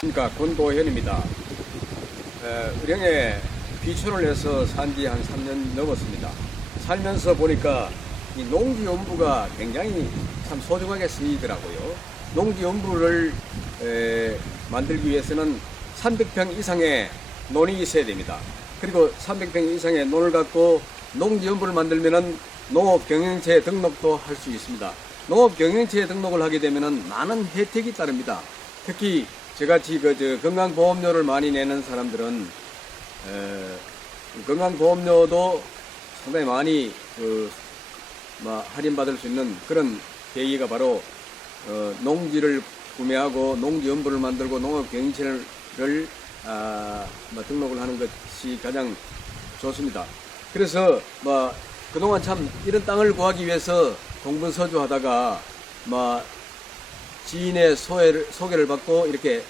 그러니까 권도현입니다. 의령에 비촌을 해서 산 지 한 3년 넘었습니다. 살면서 보니까 이 농지연부가 굉장히 참 소중하게 쓰이더라고요. 농지연부를 만들기 위해서는 300평 이상의 논이 있어야 됩니다. 그리고 300평 이상의 논을 갖고 농지연부를 만들면은 농업경영체 등록도 할 수 있습니다. 농업경영체 등록을 하게 되면은 많은 혜택이 따릅니다. 특히 저같이 건강보험료를 많이 내는 사람들은 건강보험료도 상당히 많이 할인받을 수 있는 그런 계기가 바로 농지를 구매하고 농지연부를 만들고 농업경영체를 등록을 하는 것이 가장 좋습니다. 그래서 그동안 참 이런 땅을 구하기 위해서 동분서주 하다가 지인의 소개를 받고 이렇게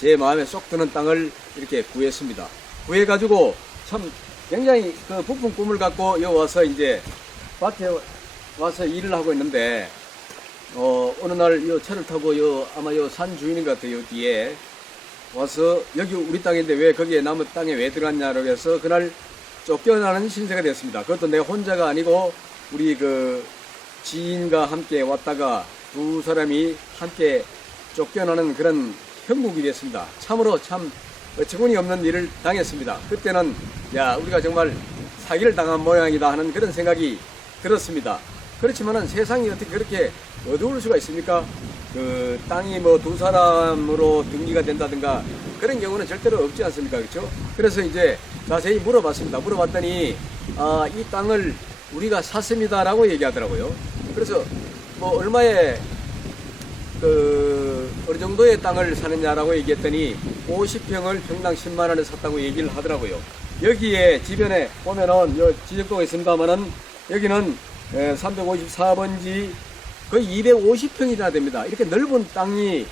제 마음에 쏙 드는 땅을 이렇게 구했습니다. 구해가지고 참 굉장히 부푼 꿈을 갖고 여기 와서 이제 밭에 와서 일을 하고 있는데 어느 날 요 차를 타고 아마 산 주인인 것 같아요. 뒤에 와서 여기 우리 땅인데 왜 거기에 남의 땅에 왜 들어갔냐고 해서 그날 쫓겨나는 신세가 됐습니다. 그것도 내 혼자가 아니고 우리 지인과 함께 왔다가 두 사람이 함께 쫓겨나는 그런 형국이 됐습니다. 참으로 참 어처구니 없는 일을 당했습니다. 그때는 우리가 정말 사기를 당한 모양이다 하는 그런 생각이 들었습니다. 그렇지만은 세상이 어떻게 그렇게 어두울 수가 있습니까? 땅이 두 사람으로 등기가 된다든가 그런 경우는 절대로 없지 않습니까? 그렇죠? 그래서 이제 자세히 물어봤습니다. 물어봤더니 이 땅을 우리가 샀습니다라고 얘기하더라고요. 그래서 얼마에 어느 정도의 땅을 사느냐라고 얘기했더니 50평을 평당 10만 원에 샀다고 얘기를 하더라고요. 여기에 주변에 보면은 지적도가 있습니다만은 여기는 354번지 거의 250평이나 됩니다. 이렇게 넓은 땅이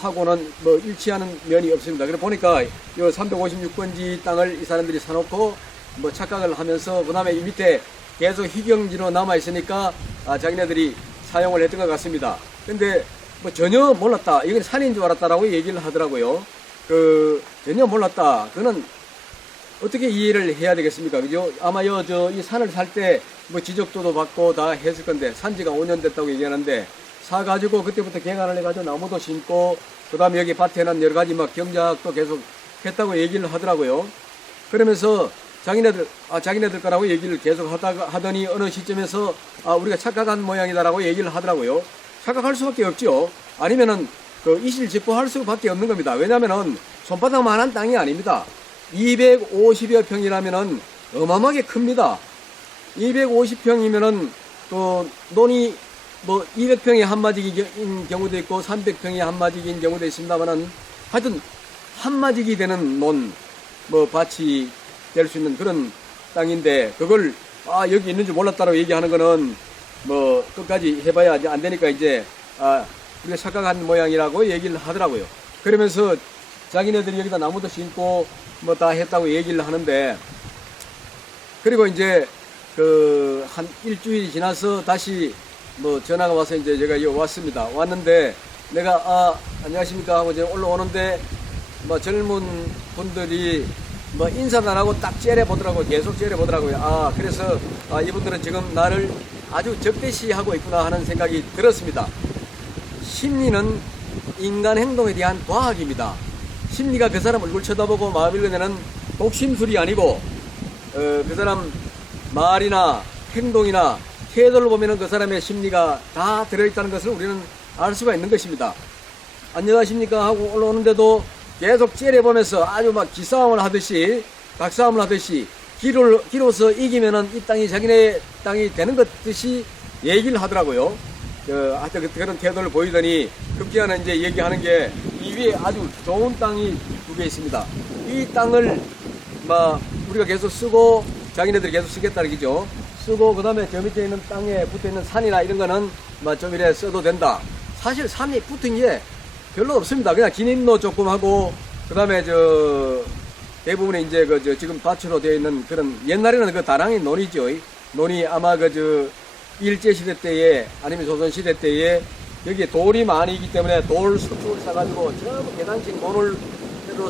하고는 일치하는 면이 없습니다. 그래 보니까 이 356번지 땅을 이 사람들이 사놓고 착각을 하면서 그 다음에 이 밑에 계속 희경지로 남아 있으니까 자기네들이 사용을 했던 것 같습니다. 근데 전혀 몰랐다. 이건 산인 줄 알았다라고 얘기를 하더라고요. 전혀 몰랐다. 그는 어떻게 이해를 해야 되겠습니까? 그죠? 아마 이 산을 살 때 지적도도 받고 다 했을 건데 산지가 5년 됐다고 얘기하는데 사가지고 그때부터 개간을 해가지고 나무도 심고 그 다음에 여기 밭에는 여러 가지 경작도 계속 했다고 얘기를 하더라고요. 그러면서 자기네들 거라고 얘기를 계속 하더니 어느 시점에서 우리가 착각한 모양이다라고 얘기를 하더라고요. 착각할 수밖에 없죠. 아니면은 이실직고할 수밖에 없는 겁니다. 왜냐면은 손바닥만한 땅이 아닙니다. 250여 평이라면은 어마어마하게 큽니다. 250평이면은 논이 200평이 한마직인 경우도 있고 300평이 한마직인 경우도 있습니다만은 하여튼 한마직이 되는 논 밭이 될 수 있는 그런 땅인데 그걸 여기 있는 줄 몰랐다고 얘기하는 거는 끝까지 해봐야 안 되니까 이제 우리가 착각한 모양이라고 얘기를 하더라고요. 그러면서 자기네들이 여기다 나무도 심고 다 했다고 얘기를 하는데 그리고 이제 한 일주일이 지나서 다시 전화가 와서 이제 제가 여기 왔습니다. 왔는데 내가 안녕하십니까 하고 이제 올라오는데 젊은 분들이 인사도 안 하고 딱 째려보더라고요. 계속 째려보더라고요. 그래서 이분들은 지금 나를 아주 적대시하고 있구나 하는 생각이 들었습니다. 심리는 인간 행동에 대한 과학입니다. 심리가 그 사람 얼굴 쳐다보고 마음 읽어내는 독심술이 아니고 그 사람 말이나 행동이나 태도를 보면은 그 사람의 심리가 다 들어있다는 것을 우리는 알 수가 있는 것입니다. 안녕하십니까 하고 올라오는데도 계속 째려보면서 아주 기싸움을 하듯이 닭싸움을 하듯이 기로서 이기면은 이 땅이 자기네 땅이 되는 것 듯이 얘기를 하더라고요. 하여튼 그런 태도를 보이더니 급기야는 이제 얘기하는 게 이 위에 아주 좋은 땅이 2개 있습니다. 이 땅을 우리가 계속 쓰고 자기네들이 계속 쓰겠다는 얘기죠. 쓰고 그 다음에 저 밑에 있는 땅에 붙어있는 산이나 이런 거는 좀 이래 써도 된다. 사실 산이 붙은 게 별로 없습니다. 그냥 기닌로 조금 하고 그 다음에 대부분의 이제 지금 밭으로 되어 있는 그런 옛날에는 다랑이 논이죠. 논이 아마 일제시대 때에 아니면 조선시대 때에 여기에 돌이 많이 있기 때문에 돌 수축을 싸가지고 전부 계단식 돈으로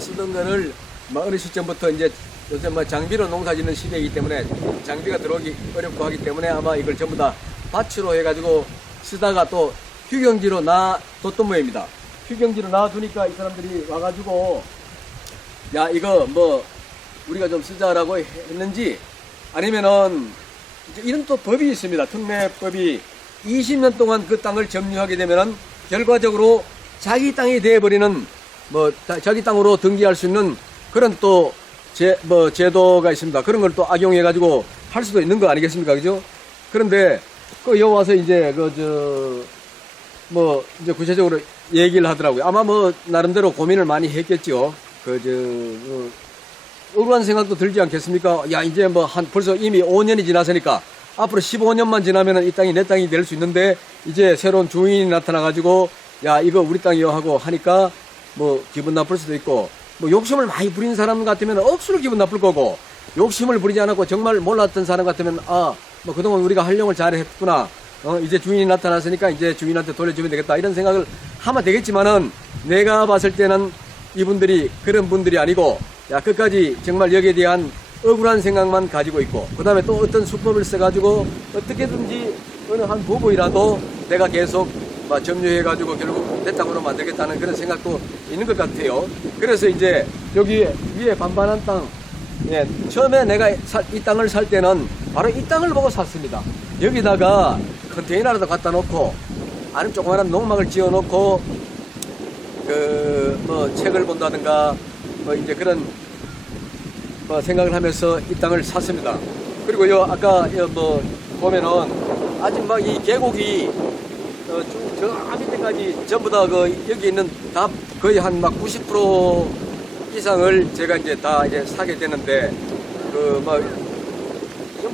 쓰던 거를 뭐 어느 시점부터 이제 요새 뭐 장비로 농사 짓는 시대이기 때문에 장비가 들어오기 어렵고 하기 때문에 아마 이걸 전부 다 밭으로 해가지고 쓰다가 또 휴경지로 놔뒀던 모양입니다. 휴경지로 놔두니까 이 사람들이 와가지고 야 이거 뭐 우리가 좀 쓰자라고 했는지 아니면은 이런 또 법이 있습니다. 특례법이 20년 동안 그 땅을 점유하게 되면은 결과적으로 자기 땅이 되어버리는 뭐 자기 땅으로 등기할 수 있는 그런 또 제도가 있습니다. 그런 걸 또 악용해 가지고 할 수도 있는 거 아니겠습니까, 그죠? 그런데 그 여 와서 이제 뭐 이제 구체적으로 얘기를 하더라고요. 아마 뭐 나름대로 고민을 많이 했겠죠. 억울한 생각도 들지 않겠습니까? 야 이제 뭐 벌써 이미 5년이 지났으니까 앞으로 15년만 지나면은 이 땅이 내 땅이 될 수 있는데 이제 새로운 주인이 나타나 가지고 야 이거 우리 땅이요 하고 하니까 뭐 기분 나쁠 수도 있고 뭐 욕심을 많이 부린 사람 같으면 억수로 기분 나쁠 거고 욕심을 부리지 않았고 정말 몰랐던 사람 같으면 뭐 그동안 우리가 활용을 잘했구나 이제 주인이 나타났으니까 이제 주인한테 돌려주면 되겠다 이런 생각을 하면 되겠지만은 내가 봤을 때는 이분들이 그런 분들이 아니고 야 끝까지 정말 여기에 대한 억울한 생각만 가지고 있고 그 다음에 또 어떤 수법을 써가지고 어떻게든지 어느 한 부부이라도 내가 계속 점유해가지고 결국 내 땅으로 만들겠다는 그런 생각도 있는 것 같아요. 그래서 이제 여기 위에 반반한 땅, 예, 처음에 내가 이 땅을 살 때는 바로 이 땅을 보고 샀습니다. 여기다가 컨테이너라도 갖다 놓고 아니면 조그마한 농막을 지어 놓고 뭐 책을 본다든가 뭐 이제 그런 생각을 하면서 이 땅을 샀습니다. 그리고 아까 뭐 보면은 아직 막 이 계곡이 저 밑에까지 전부 다 여기 있는 다 거의 한 막 90% 이상을 제가 이제 다 이제 사게 되는데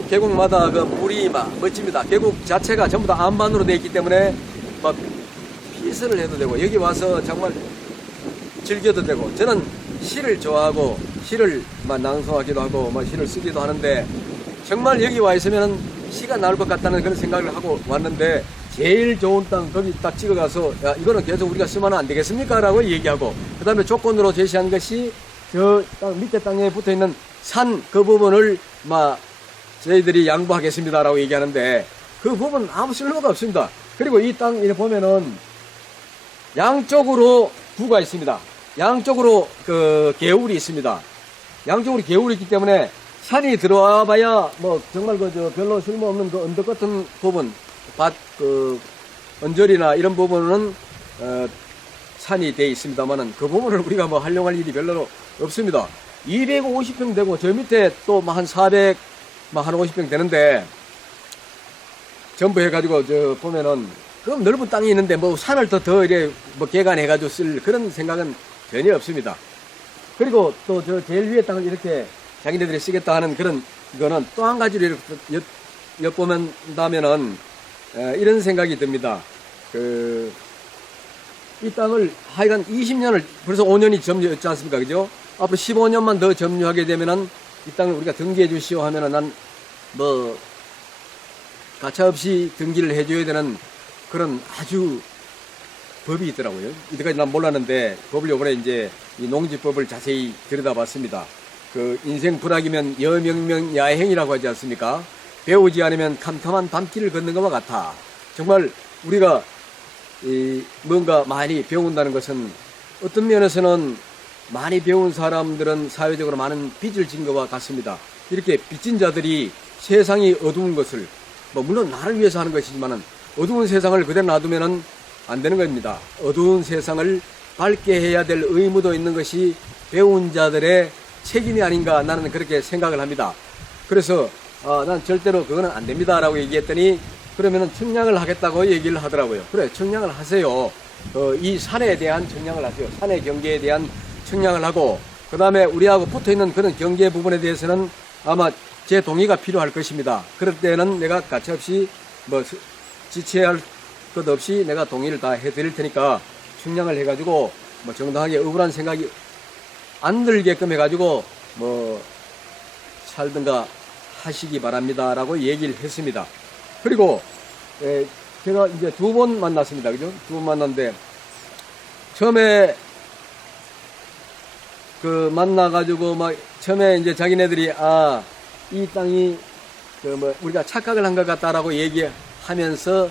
계곡마다 물이 멋집니다. 계곡 자체가 전부 다 안반으로 되어 있기 때문에 막 피서를 해도 되고 여기 와서 정말 즐겨도 되고 저는 시를 좋아하고 시를 낭송하기도 하고 시를 쓰기도 하는데 정말 여기 와 있으면 시가 나올 것 같다는 그런 생각을 하고 왔는데 제일 좋은 땅 거기 딱 찍어가서 야 이거는 계속 우리가 쓰면 안 되겠습니까? 라고 얘기하고 그 다음에 조건으로 제시한 것이 저 땅 밑에 땅에 붙어있는 산 그 부분을 저희들이 양보하겠습니다 라고 얘기하는데 그 부분 아무 쓸모가 없습니다. 그리고 이 땅 이렇게 보면은 양쪽으로 구가 있습니다. 양쪽으로 개울이 있습니다. 양쪽으로 개울이 있기 때문에 산이 들어와 봐야 정말 별로 쓸모없는 언덕 같은 부분 언저리나 이런 부분은 산이 되어 있습니다만은 그 부분을 우리가 활용할 일이 별로 없습니다. 250평 되고 저 밑에 또 한 400, 한 50평 되는데 전부 해가지고 보면은 그럼 넓은 땅이 있는데 산을 더 이래 개간해가지고 쓸 그런 생각은 전혀 없습니다. 그리고 또 제일 위에 땅을 이렇게 자기네들이 쓰겠다 하는 그런 이거는 또 한 가지로 이렇게 엿보면다면은 이런 생각이 듭니다. 이 땅을 하여간 20년을 벌써 5년이 점유했지 않습니까? 그죠? 앞으로 15년만 더 점유하게 되면은 이 땅을 우리가 등기해 주시오 하면은 난 가차없이 등기를 해줘야 되는 그런 아주 법이 있더라고요. 이때까지 난 몰랐는데 법을 요번에 이제 이 농지법을 자세히 들여다봤습니다. 인생 불악이면 여명명 야행이라고 하지 않습니까? 배우지 않으면 캄캄한 밤길을 걷는 것과 같아. 정말 우리가 뭔가 많이 배운다는 것은 어떤 면에서는 많이 배운 사람들은 사회적으로 많은 빚을 진 것과 같습니다. 이렇게 빚진 자들이 세상이 어두운 것을 물론 나를 위해서 하는 것이지만은 어두운 세상을 그대로 놔두면은 안 되는 겁니다. 어두운 세상을 밝게 해야 될 의무도 있는 것이 배운 자들의 책임이 아닌가 나는 그렇게 생각을 합니다. 그래서 난 절대로 그거는 안 됩니다 라고 얘기했더니 그러면은 청량을 하겠다고 얘기를 하더라고요. 그래 청량을 하세요. 이 산에 대한 청량을 하세요. 산의 경계에 대한 청량을 하고 그 다음에 우리하고 붙어있는 그런 경계 부분에 대해서는 아마 제 동의가 필요할 것입니다. 그럴 때는 내가 가차없이 지체할 것 없이 내가 동의를 다 해드릴 테니까 청량을 해가지고 정당하게 억울한 생각이 안 들게끔 해가지고 살든가 하시기 바랍니다 라고 얘기를 했습니다. 그리고 제가 이제 두 번 만났습니다. 그죠? 두 번 만났는데, 처음에 그 만나가지고 막 처음에 이제 자기네들이 이 땅이 그 뭐 우리가 착각을 한 것 같다라고 얘기하면서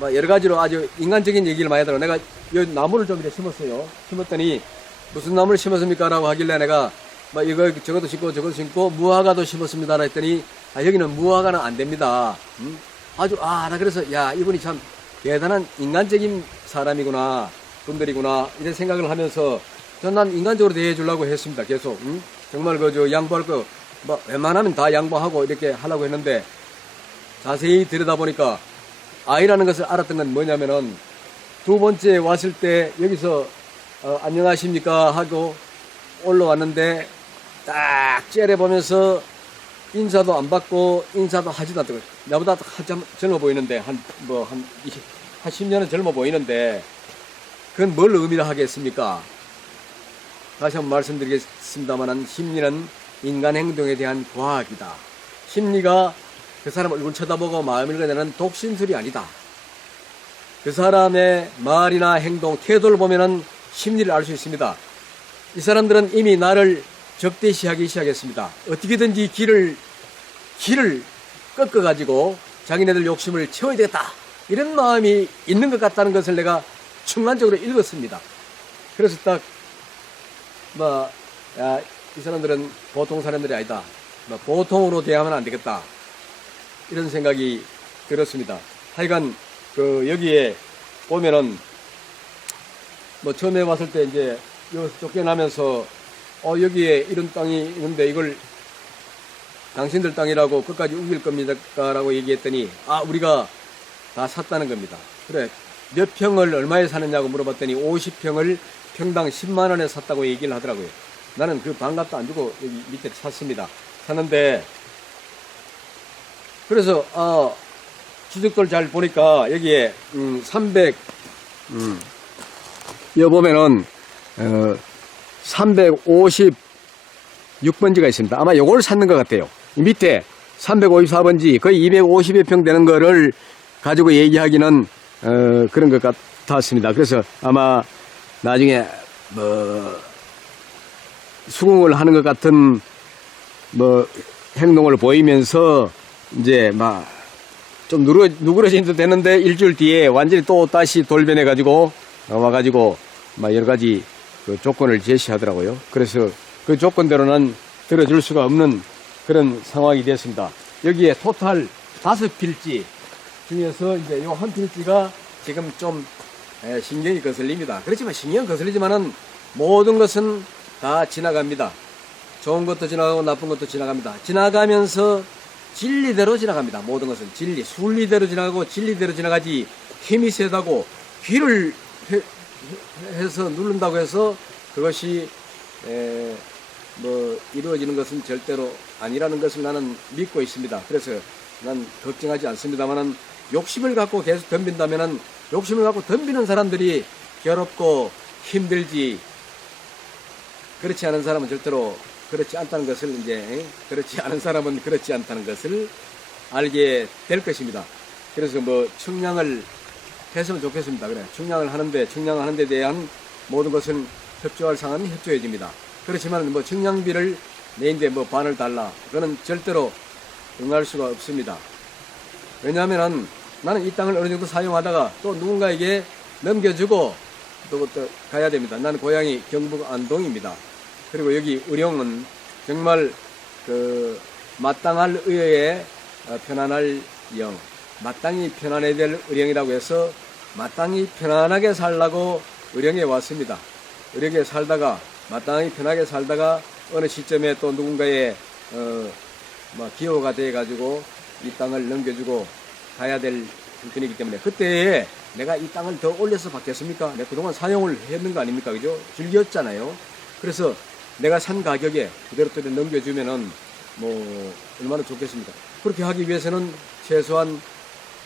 막 여러 가지로 아주 인간적인 얘기를 많이 하더라고. 내가 요 나무를 좀 이렇게 심었어요. 심었더니 무슨 나무를 심었습니까? 라고 하길래 내가 막 이거 저것도 심고 저것도 심고 무화과도 심었습니다. 했더니 여기는 무화과는 안 됩니다. 아주 나 그래서 야 이분이 참 대단한 인간적인 사람이구나 분들이구나 이런 생각을 하면서 난 인간적으로 대해 주려고 했습니다. 계속 정말 그 양보할 거 뭐 웬만하면 다 양보하고 이렇게 하려고 했는데 자세히 들여다보니까 아이라는 것을 알았던 건 뭐냐면은 두 번째 왔을 때 여기서 안녕하십니까 하고 올라왔는데 딱 째려보면서 인사도 안 받고 인사도 하지도 않고 나보다 한참 젊어 보이는데 한 10년은 젊어 보이는데 그건 뭘 의미를 하겠습니까? 다시 한번 말씀드리겠습니다만 심리는 인간 행동에 대한 과학이다. 심리가 그 사람 얼굴 쳐다보고 마음을 읽어내는 독심술이 아니다. 그 사람의 말이나 행동, 태도를 보면은 심리를 알 수 있습니다. 이 사람들은 이미 나를 적대시하기 시작했습니다. 어떻게든지 길을 꺾어가지고 자기네들 욕심을 채워야 되겠다. 이런 마음이 있는 것 같다는 것을 내가 충만적으로 읽었습니다. 그래서 딱, 이 사람들은 보통 사람들이 아니다. 보통으로 대하면 안 되겠다. 이런 생각이 들었습니다. 하여간, 여기에 보면은, 처음에 왔을 때 이제, 쫓겨나면서, 여기에 이런 땅이 있는데 이걸 당신들 땅이라고 끝까지 우길 겁니다. 라고 얘기했더니, 우리가 다 샀다는 겁니다. 그래, 몇 평을 얼마에 사느냐고 물어봤더니 50평을 평당 10만 원에 샀다고 얘기를 하더라고요. 나는 그 반값도 안 주고 여기 밑에 샀습니다. 샀는데, 그래서, 지적들 잘 보니까 여기에, 300, 보면은, 356번지가 있습니다. 아마 요걸 샀는 것 같아요. 밑에 354번지, 거의 250여 평 되는 거를 가지고 얘기하기는, 그런 것 같았습니다. 그래서 아마 나중에, 수긍을 하는 것 같은, 행동을 보이면서, 이제, 좀 누그러진 듯 되는데, 일주일 뒤에 완전히 또 다시 돌변해가지고, 와가지고, 여러 가지 그 조건을 제시하더라고요. 그래서 그 조건대로는 들어줄 수가 없는 그런 상황이 됐습니다. 여기에 토탈 5필지 중에서 이제 요 한 필지가 지금 좀 신경이 거슬립니다. 그렇지만 신경 거슬리지만은 모든 것은 다 지나갑니다. 좋은 것도 지나가고 나쁜 것도 지나갑니다. 지나가면서 진리대로 지나갑니다. 모든 것은 순리대로 지나가고 진리대로 지나가지 힘이 세다고 귀를 해서 누른다고 해서 그것이 이루어지는 것은 절대로 아니라는 것을 나는 믿고 있습니다. 그래서 난 걱정하지 않습니다만은 욕심을 갖고 계속 덤빈다면은 욕심을 갖고 덤비는 사람들이 괴롭고 힘들지 그렇지 않은 사람은 절대로 그렇지 않다는 것을 그렇지 않은 사람은 그렇지 않다는 것을 알게 될 것입니다. 그래서 청량을 했으면 좋겠습니다. 그래. 청량하는 데 대한 모든 것은 협조할 상황은 협조해집니다. 그렇지만 청량비를 내인데 반을 달라. 그거는 절대로 응할 수가 없습니다. 왜냐하면 나는 이 땅을 어느 정도 사용하다가 또 누군가에게 넘겨주고 또 가야 됩니다. 나는 고향이 경북 안동입니다. 그리고 여기 의령은 정말 마땅할 의회에 편안할 영, 마땅히 편안해야 될 의령이라고 해서 마땅히 편안하게 살라고 의령에 왔습니다. 의령에 살다가 마땅히 편하게 살다가 어느 시점에 또 누군가의 기호가 돼 가지고 이 땅을 넘겨주고 가야 될 형편이기 때문에 그때 내가 이 땅을 더 올려서 받겠습니까? 내가 그동안 사용을 했는 거 아닙니까? 그죠? 즐겼잖아요. 그래서 내가 산 가격에 그대로 또 넘겨주면은 얼마나 좋겠습니까? 그렇게 하기 위해서는 최소한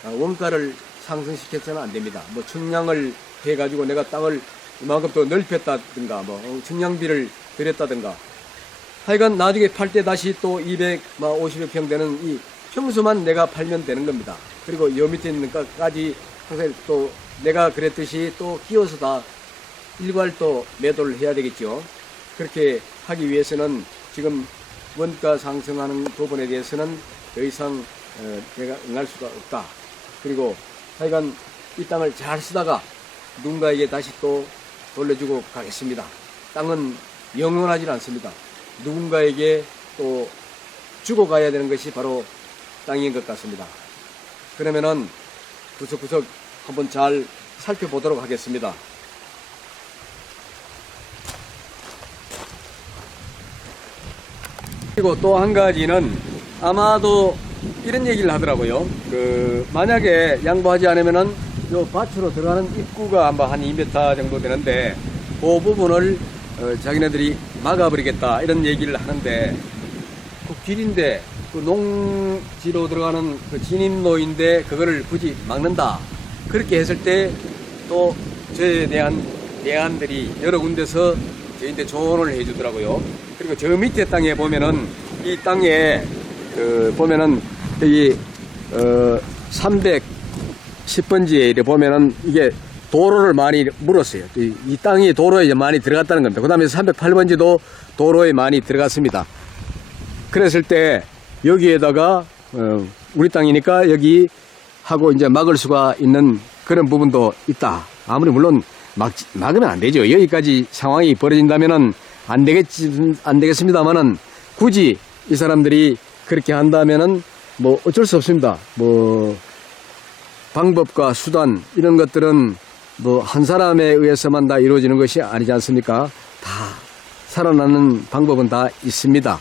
원가를 상승시켜서는 안 됩니다. 청량을 해가지고 내가 땅을 이만큼 더 넓혔다든가, 청량비를 들였다든가. 하여간 나중에 팔 때 다시 또 250여 평 되는 이 평수만 내가 팔면 되는 겁니다. 그리고 요 밑에 있는 것까지 사실 또 내가 그랬듯이 또 끼워서 다 일괄 또 매도를 해야 되겠죠. 그렇게 하기 위해서는 지금 원가 상승하는 부분에 대해서는 더 이상 내가 응할 수가 없다. 그리고 하여간 이 땅을 잘 쓰다가 누군가에게 다시 또 돌려주고 가겠습니다. 땅은 영원하지 않습니다. 누군가에게 또 주고 가야 되는 것이 바로 땅인 것 같습니다. 그러면은 구석구석 한번 잘 살펴보도록 하겠습니다. 그리고 또 한 가지는 아마도 이런 얘기를 하더라고요. 만약에 양보하지 않으면은 요 밭으로 들어가는 입구가 아마 한 2m 정도 되는데 그 부분을 자기네들이 막아버리겠다 이런 얘기를 하는데 그 길인데 그 농지로 들어가는 그 진입로인데 그거를 굳이 막는다 그렇게 했을 때 또 저에 대한 대안들이 여러 군데서 저희한테 조언을 해주더라고요. 그리고 저 밑에 땅에 보면은 이 땅에 보면은 여기 310번지에 이렇게 보면은 이게 도로를 많이 물었어요. 이 땅이 도로에 이제 많이 들어갔다는 겁니다. 그 다음에 308번지도 도로에 많이 들어갔습니다. 그랬을 때 여기에다가 우리 땅이니까 여기 하고 이제 막을 수가 있는 그런 부분도 있다. 아무리 물론 막으면 안 되죠. 여기까지 상황이 벌어진다면은 안 되겠습니다만은 굳이 이 사람들이 그렇게 한다면은 뭐 어쩔 수 없습니다. 뭐 방법과 수단 이런 것들은 뭐 한 사람에 의해서만 다 이루어지는 것이 아니지 않습니까? 다 살아나는 방법은 다 있습니다.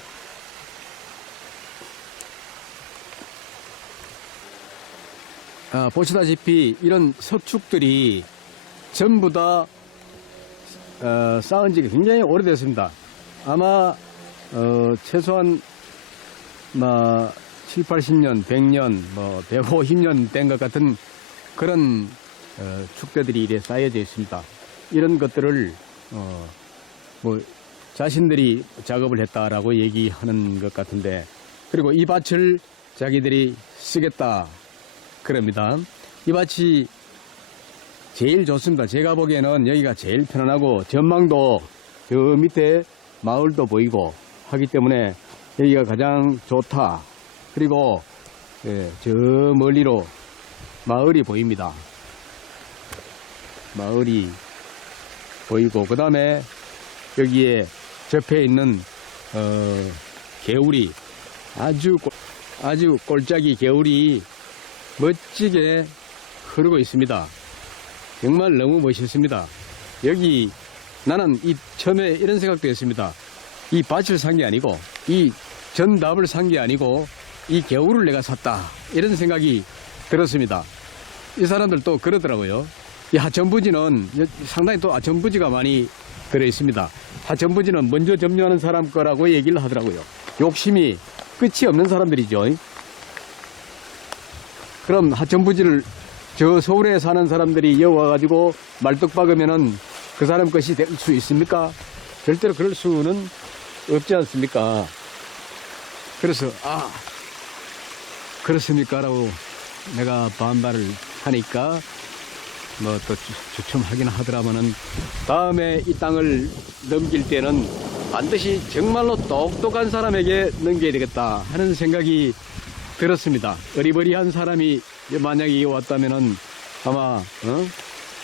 보시다시피 이런 석축들이 전부 다 쌓은 지가 굉장히 오래됐습니다. 아마 최소한 7, 80년, 100년, 150년 된 것 같은 그런 축대들이 이래 쌓여져 있습니다. 이런 것들을 자신들이 작업을 했다라고 얘기하는 것 같은데, 그리고 이 밭을 자기들이 쓰겠다 그럽니다. 이 밭이 제일 좋습니다. 제가 보기에는 여기가 제일 편안하고 전망도 저 밑에 마을도 보이고 하기 때문에 여기가 가장 좋다. 그리고 저 멀리로 마을이 보입니다. 마을이 보이고 그 다음에 여기에 접해 있는 개울이 아주 골짜기 개울이 멋지게 흐르고 있습니다. 정말 너무 멋있습니다. 여기 나는 처음에 이런 생각도 했습니다. 이 밭을 산 게 아니고 이 전답을 산 게 아니고 이 개울을 내가 샀다 이런 생각이 들었습니다. 이 사람들도 그러더라고요. 이 하천부지는 상당히 또 하천부지가 많이 들어있습니다. 하천부지는 먼저 점유하는 사람 거라고 얘기를 하더라고요. 욕심이 끝이 없는 사람들이죠. 그럼 하천부지를 저 서울에 사는 사람들이 이어와가지고 말뚝 박으면은 그 사람 것이 될 수 있습니까? 절대로 그럴 수는 없지 않습니까? 그래서 그렇습니까? 라고 내가 반발을 하니까 또 주춤하긴 하더라마는 다음에 이 땅을 넘길 때는 반드시 정말로 똑똑한 사람에게 넘겨야 되겠다 하는 생각이 들었습니다. 어리버리한 사람이 만약에 왔다면은 아마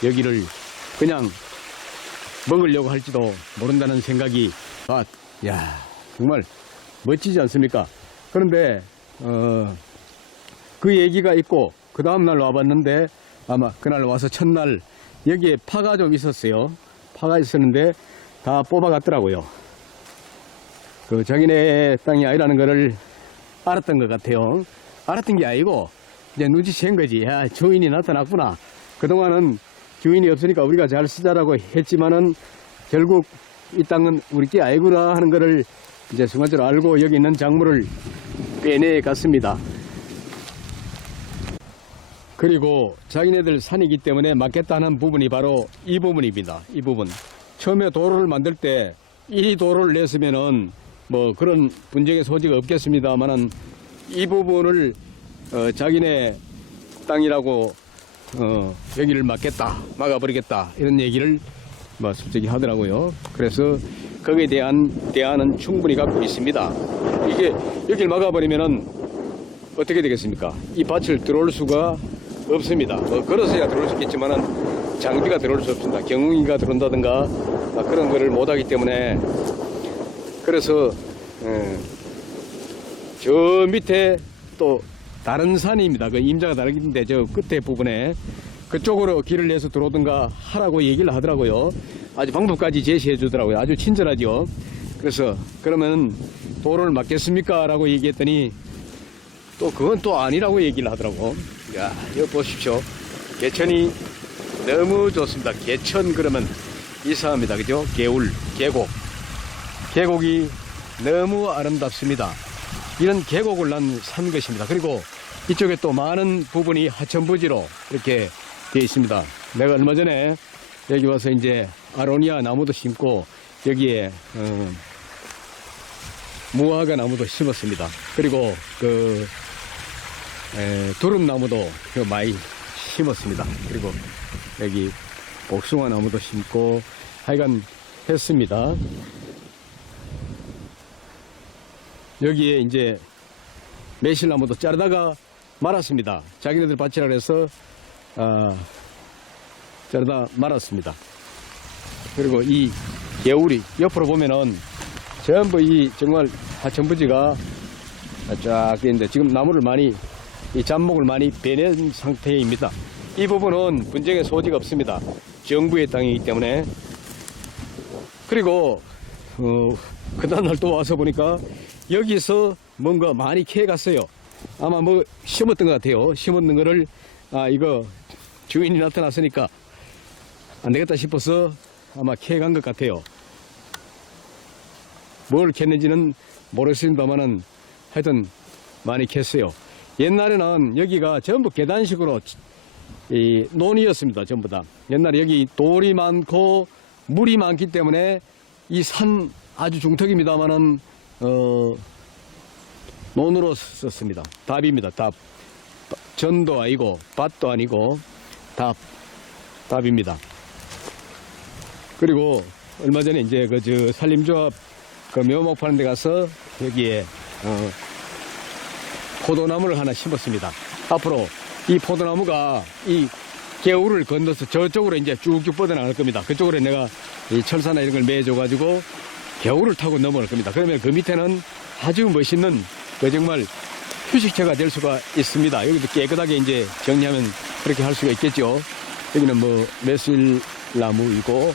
여기를 그냥 먹으려고 할지도 모른다는 생각이 정말 멋지지 않습니까? 그런데 그 얘기가 있고 그 다음날 와봤는데 아마 그날 와서 첫날 여기에 파가 좀 있었어요. 파가 있었는데 다 뽑아갔더라고요. 자기네 땅이 아니라는 거를 알았던 것 같아요. 알았던 게 아니고 이제 눈치챈 거지. 주인이 나타났구나. 그동안은 주인이 없으니까 우리가 잘 쓰자라고 했지만은 결국 이 땅은 우리 게 아니구나 하는 거를 이제 순간적으로 알고 여기 있는 작물을 빼내 갔습니다. 그리고 자기네들 산이기 때문에 맞겠다는 부분이 바로 이 부분입니다. 이 부분. 처음에 도로를 만들 때 이 도로를 냈으면은 그런 분쟁의 소지가 없겠습니다만은 이 부분을 자기네 땅이라고 여기를 막아버리겠다 이런 얘기를 뭐 솔직히 하더라고요. 그래서 거기에 대한 대안은 충분히 갖고 있습니다. 이게 여기를 막아버리면은 어떻게 되겠습니까? 이 밭을 들어올 수가 없습니다. 걸어서야 들어올 수 있겠지만은 장비가 들어올 수 없습니다. 경운기가 들어온다든가 그런 거를 못하기 때문에, 그래서 저 밑에 또 다른 산입니다. 그 임자가 다르긴데 저 끝에 부분에 그쪽으로 길을 내서 들어오든가 하라고 얘기를 하더라고요. 아주 방법까지 제시해 주더라고요. 아주 친절하죠. 그래서 그러면 도로를 막겠습니까? 라고 얘기했더니 또 그건 또 아니라고 얘기를 하더라고. 야, 이거 보십시오. 개천이 너무 좋습니다. 개천 그러면 이상합니다. 그죠? 계곡이 너무 아름답습니다. 이런 계곡을 난 산 것입니다. 그리고 이쪽에 또 많은 부분이 하천부지로 이렇게 되어 있습니다. 내가 얼마 전에 여기 와서 이제 아로니아 나무도 심고 여기에 무화과 나무도 심었습니다. 그리고 두릅나무도 많이 심었습니다. 그리고 여기 복숭아 나무도 심고 하여간 했습니다. 여기에 이제 매실나무도 자르다가 말았습니다. 자기네들 밭이라 그래서 자르다 말았습니다. 그리고 이 개울이 옆으로 보면은 전부 이 정말 하천부지가 쫙 있는데 지금 나무를 많이, 이 잡목을 많이 베낸 상태입니다. 이 부분은 분쟁의 소지가 없습니다. 정부의 땅이기 때문에. 그리고 그 다음날 또 와서 보니까 여기서 뭔가 많이 캐갔어요. 아마 뭐 심었던 것 같아요. 심었는 거를 이거 주인이 나타났으니까 안 되겠다 싶어서 아마 캐간 것 같아요. 뭘 캤는지는 모르겠습니다만은 하여튼 많이 캤어요. 옛날에는 여기가 전부 계단식으로 이 논이었습니다. 전부 다. 옛날에 여기 돌이 많고 물이 많기 때문에 이 산 아주 중턱입니다만은 논으로 썼습니다. 답입니다. 답. 전도 아니고 밭도 아니고 답입니다. 그리고 얼마 전에 이제 저 산림조합 묘목 파는 데 가서 여기에 포도나무를 하나 심었습니다. 앞으로 이 포도나무가 이 개울을 건너서 저쪽으로 이제 쭉쭉 뻗어나갈 겁니다. 그쪽으로 내가 이 철사나 이런 걸 매줘가지고 개울을 타고 넘어갈 겁니다. 그러면 그 밑에는 아주 멋있는 정말 휴식처가 될 수가 있습니다. 여기도 깨끗하게 이제 정리하면 그렇게 할 수가 있겠죠. 여기는 뭐 매실나무이고,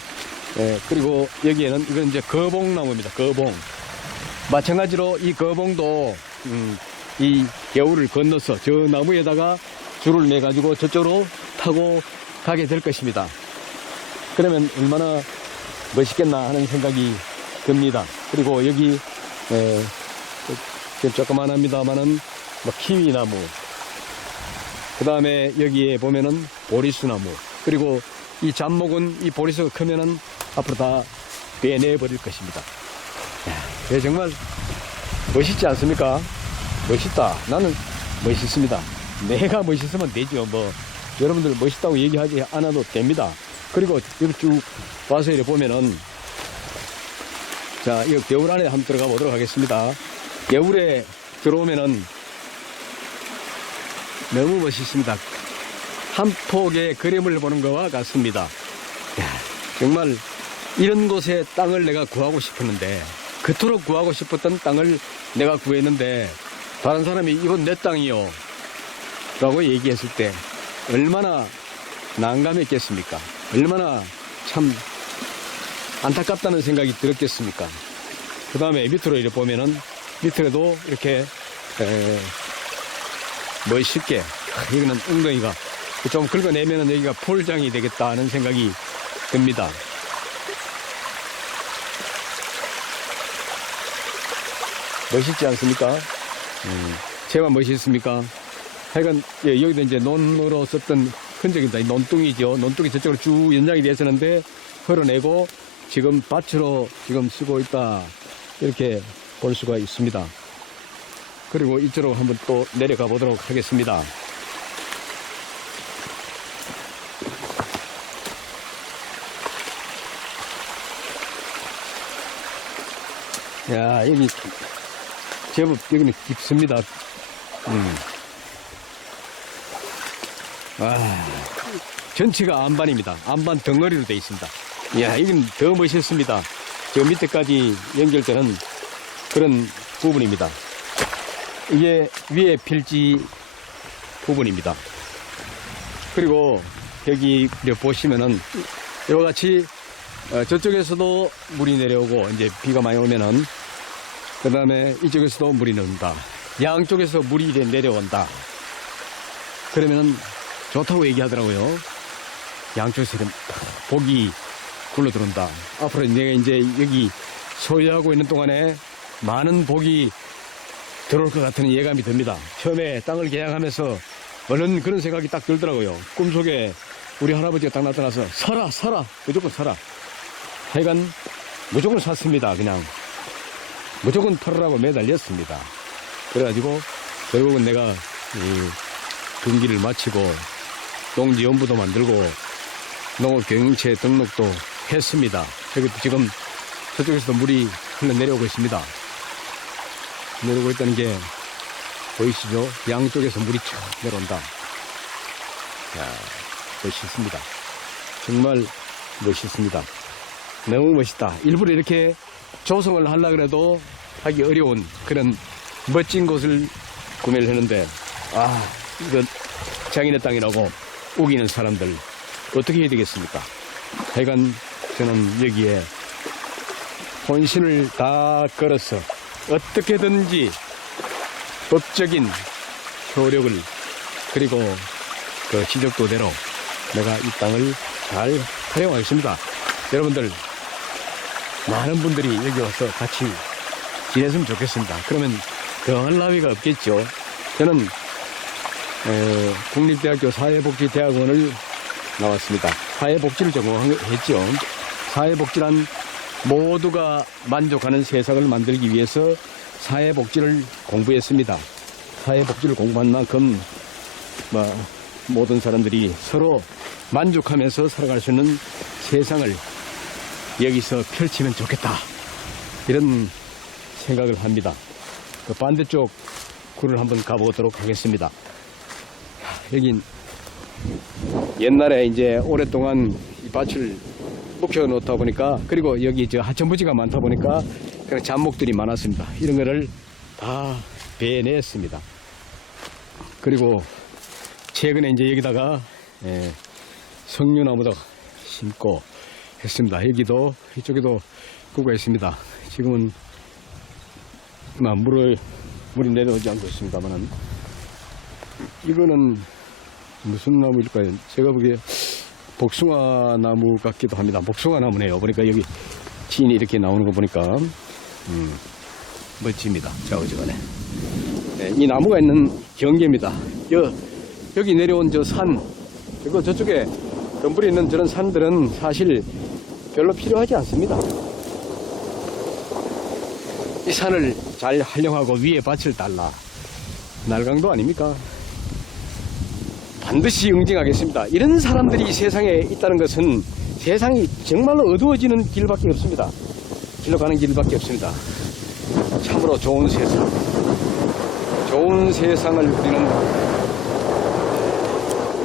그리고 여기에는 이건 이제 거봉나무입니다. 거봉. 마찬가지로 이 거봉도 이 개울을 건너서 저 나무에다가 줄을 내 가지고 저쪽으로 타고 가게 될 것입니다. 그러면 얼마나 멋있겠나 하는 생각이 듭니다. 그리고 여기 조그만합니다만은 뭐 키위나무, 그 다음에 여기에 보면은 보리수나무, 그리고 이 잡목은 이 보리수가 크면은 앞으로 다 빼내버릴 것입니다. 정말 멋있지 않습니까? 멋있다. 나는 멋있습니다. 내가 멋있으면 되죠. 뭐 여러분들 멋있다고 얘기하지 않아도 됩니다. 그리고 여기 쭉 와서 이렇게 보면은, 자, 이거 개울 안에 한번 들어가 보도록 하겠습니다. 개울에 들어오면은 너무 멋있습니다. 한 폭의 그림을 보는 것과 같습니다. 정말 이런 곳에 땅을 내가 구하고 싶었는데, 그토록 구하고 싶었던 땅을 내가 구했는데 다른 사람이 이건 내 땅이요 라고 얘기했을 때 얼마나 난감했겠습니까? 얼마나 참 안타깝다는 생각이 들었겠습니까? 그 다음에 밑으로 이렇게 보면은 밑에도 이렇게 멋있게, 여기는 웅덩이가 좀 긁어내면은 여기가 폴장이 되겠다 하는 생각이 듭니다. 멋있지 않습니까? 제가 멋있습니까? 하여간 여기도 이제 논으로 썼던 흔적입니다. 논둥이죠. 논둥이 저쪽으로 쭉 연장이 되었었는데 흘러내고 지금 밭으로 지금 쓰고 있다, 이렇게 볼 수가 있습니다. 그리고 이쪽으로 한번 또 내려가 보도록 하겠습니다. 야, 여기, 제법, 여기는 깊습니다. 전체가 안반입니다. 안반 덩어리로 되어 있습니다. 이야, 여기는 더 멋있습니다. 저 밑에까지 연결되는 그런 부분입니다. 이게 위에 필지 부분입니다. 그리고 여기 보시면은 이와 같이 저쪽에서도 물이 내려오고 이제 비가 많이 오면은 그 다음에 이쪽에서도 물이 나온다. 양쪽에서 물이 내려온다. 그러면은 좋다고 얘기하더라고요. 양쪽에서 복이 굴러 들어온다. 앞으로 내가 이제 여기 소유하고 있는 동안에 많은 복이 들어올 것 같은 예감이 듭니다. 처음에 땅을 계약하면서 얼른 그런 생각이 딱 들더라고요. 꿈속에 우리 할아버지가 딱 나타나서 사라 무조건 사라. 하여간 무조건 샀습니다. 그냥 무조건 털으라고 매달렸습니다. 그래가지고 결국은 내가 이 등기를 마치고 농지연부도 만들고 농업경영체 등록도 했습니다. 여기 지금 저쪽에서도 물이 흘러내려오고 있습니다. 내려오고 있다는 게 보이시죠? 양쪽에서 물이 쭉 내려온다. 야, 멋있습니다. 정말 멋있습니다. 너무 멋있다. 일부러 이렇게 조성을 하려고 해도 하기 어려운 그런 멋진 곳을 구매를 했는데, 이거 장인의 땅이라고 우기는 사람들 어떻게 해야 되겠습니까? 하여간 저는 여기에 혼신을 다 걸어서 어떻게든지 법적인 효력을 그리고 그 지적도대로 내가 이 땅을 잘 활용하겠습니다. 여러분들 많은 분들이 여기 와서 같이 지냈으면 좋겠습니다. 그러면 더할 나위가 없겠죠. 저는 국립대학교 사회복지대학원을 나왔습니다. 사회복지를 전공했죠. 사회복지란 모두가 만족하는 세상을 만들기 위해서 사회복지를 공부했습니다. 사회복지를 공부한 만큼 모든 사람들이 서로 만족하면서 살아갈 수 있는 세상을 여기서 펼치면 좋겠다. 이런 생각을 합니다. 그 반대쪽 굴을 한번 가보도록 하겠습니다. 여긴 옛날에 이제 오랫동안 이 밭을 묵혀 놓다 보니까, 그리고 여기 저 하천부지가 많다 보니까 그런 잡목들이 많았습니다. 이런 거를 다 베냈습니다. 그리고 최근에 이제 여기다가 석류나무도 심고 했습니다. 여기도 이쪽에도 구가 있습니다. 지금은 물이 내려오지 않고 있습니다만은, 이거는 무슨 나무일까요? 제가 보기에 복숭아 나무 같기도 합니다. 복숭아 나무네요. 보니까 여기 진이 이렇게 나오는 거 보니까 멋집니다. 좌우지간에. 이 나무가 있는 경계입니다. 여기 내려온 저 산, 그리고 저쪽에 덤불이 있는 저런 산들은 사실 별로 필요하지 않습니다. 이 산을 잘 활용하고 위에 밭을 달라. 날강도 아닙니까? 반드시 응징하겠습니다. 이런 사람들이 세상에 있다는 것은 세상이 정말로 어두워지는 길밖에 없습니다. 길로 가는 길밖에 없습니다. 참으로 좋은 세상, 좋은 세상을 우리는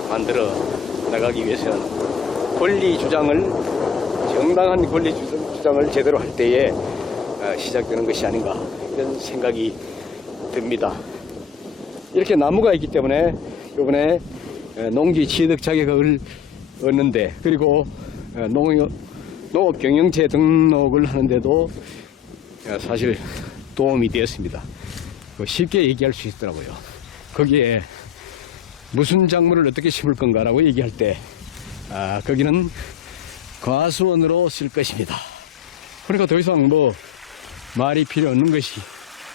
만들어 나가기 위해서는 권리 주장을, 정당한 권리 주장을 제대로 할 때에 시작되는 것이 아닌가, 이런 생각이 듭니다. 이렇게 나무가 있기 때문에 이번에 농지 취득 자격을 얻는데, 그리고 농업경영체 등록을 하는데도 사실 도움이 되었습니다. 쉽게 얘기할 수 있더라고요. 거기에 무슨 작물을 어떻게 심을 건가라고 얘기할 때 거기는 과수원으로 쓸 것입니다. 그러니까 더 이상 말이 필요 없는 것이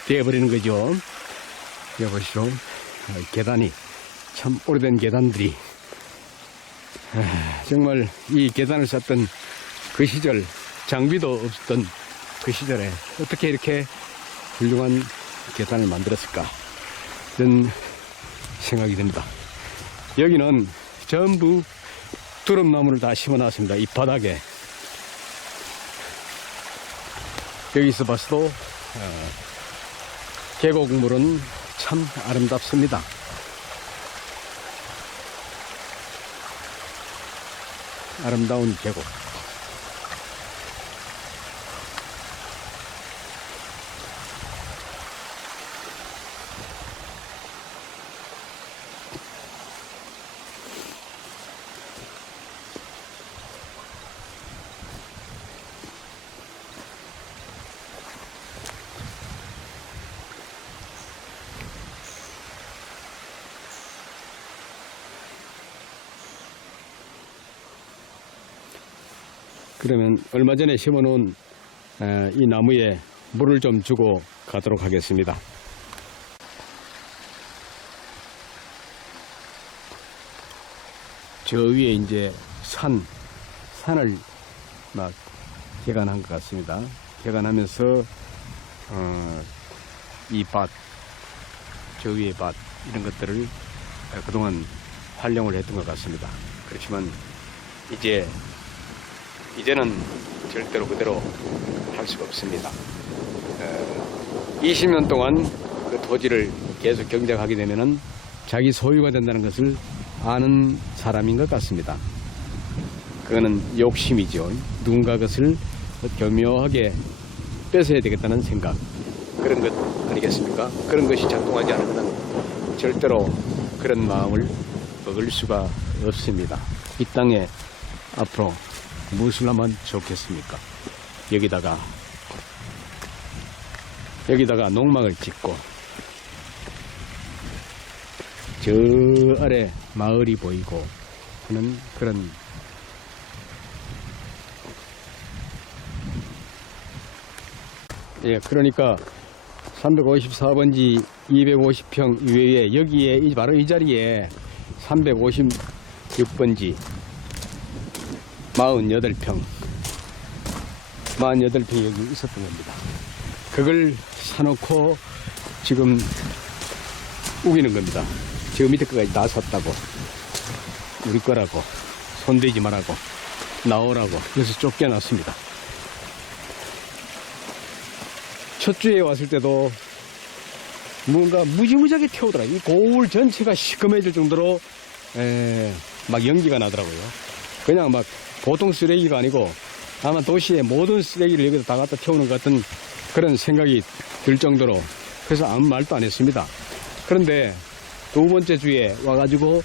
되어버리는 거죠. 여보시오, 계단이 참 오래된 계단들이, 정말 이 계단을 쌓던 그 시절, 장비도 없었던 그 시절에 어떻게 이렇게 훌륭한 계단을 만들었을까, 이런 생각이 듭니다. 여기는 전부 두릅나무를 다 심어놨습니다. 이 바닥에. 여기서 봤어도 계곡물은 참 아름답습니다. 아름다운 계곡. 그러면 얼마 전에 심어놓은 이 나무에 물을 좀 주고 가도록 하겠습니다. 저 위에 이제 산을 막 개간한 것 같습니다. 개간하면서 이 밭, 저 위에 밭 이런 것들을 그동안 활용을 했던 것 같습니다. 그렇지만 이제는 절대로 그대로 할 수가 없습니다. 20년 동안 그 토지를 계속 경작하게 되면은 자기 소유가 된다는 것을 아는 사람인 것 같습니다. 그거는 욕심이죠. 누군가 것을 교묘하게 뺏어야 되겠다는 생각, 그런 것 아니겠습니까? 그런 것이 작동하지 않으면 절대로 그런 마음을 먹을 수가 없습니다. 이 땅에 앞으로 무엇을 하면 좋겠습니까? 여기다가 농막을 짓고 저 아래 마을이 보이고 하는 그런 그러니까 354번지 250평 이외에 여기에 바로 이 자리에 356번지 48평 여기 있었던 겁니다. 그걸 사놓고 지금 우기는 겁니다. 저 밑에 거까지 다 샀다고, 우리 거라고, 손대지 말라고, 나오라고, 그래서 쫓겨났습니다. 첫 주에 왔을 때도 뭔가 무지무지하게 태우더라. 이 고울 전체가 시커매질 정도로 막 연기가 나더라고요. 그냥 막 보통 쓰레기가 아니고 아마 도시의 모든 쓰레기를 여기다 다 갖다 태우는 것 같은 그런 생각이 들 정도로, 그래서 아무 말도 안 했습니다. 그런데 두 번째 주에 와가지고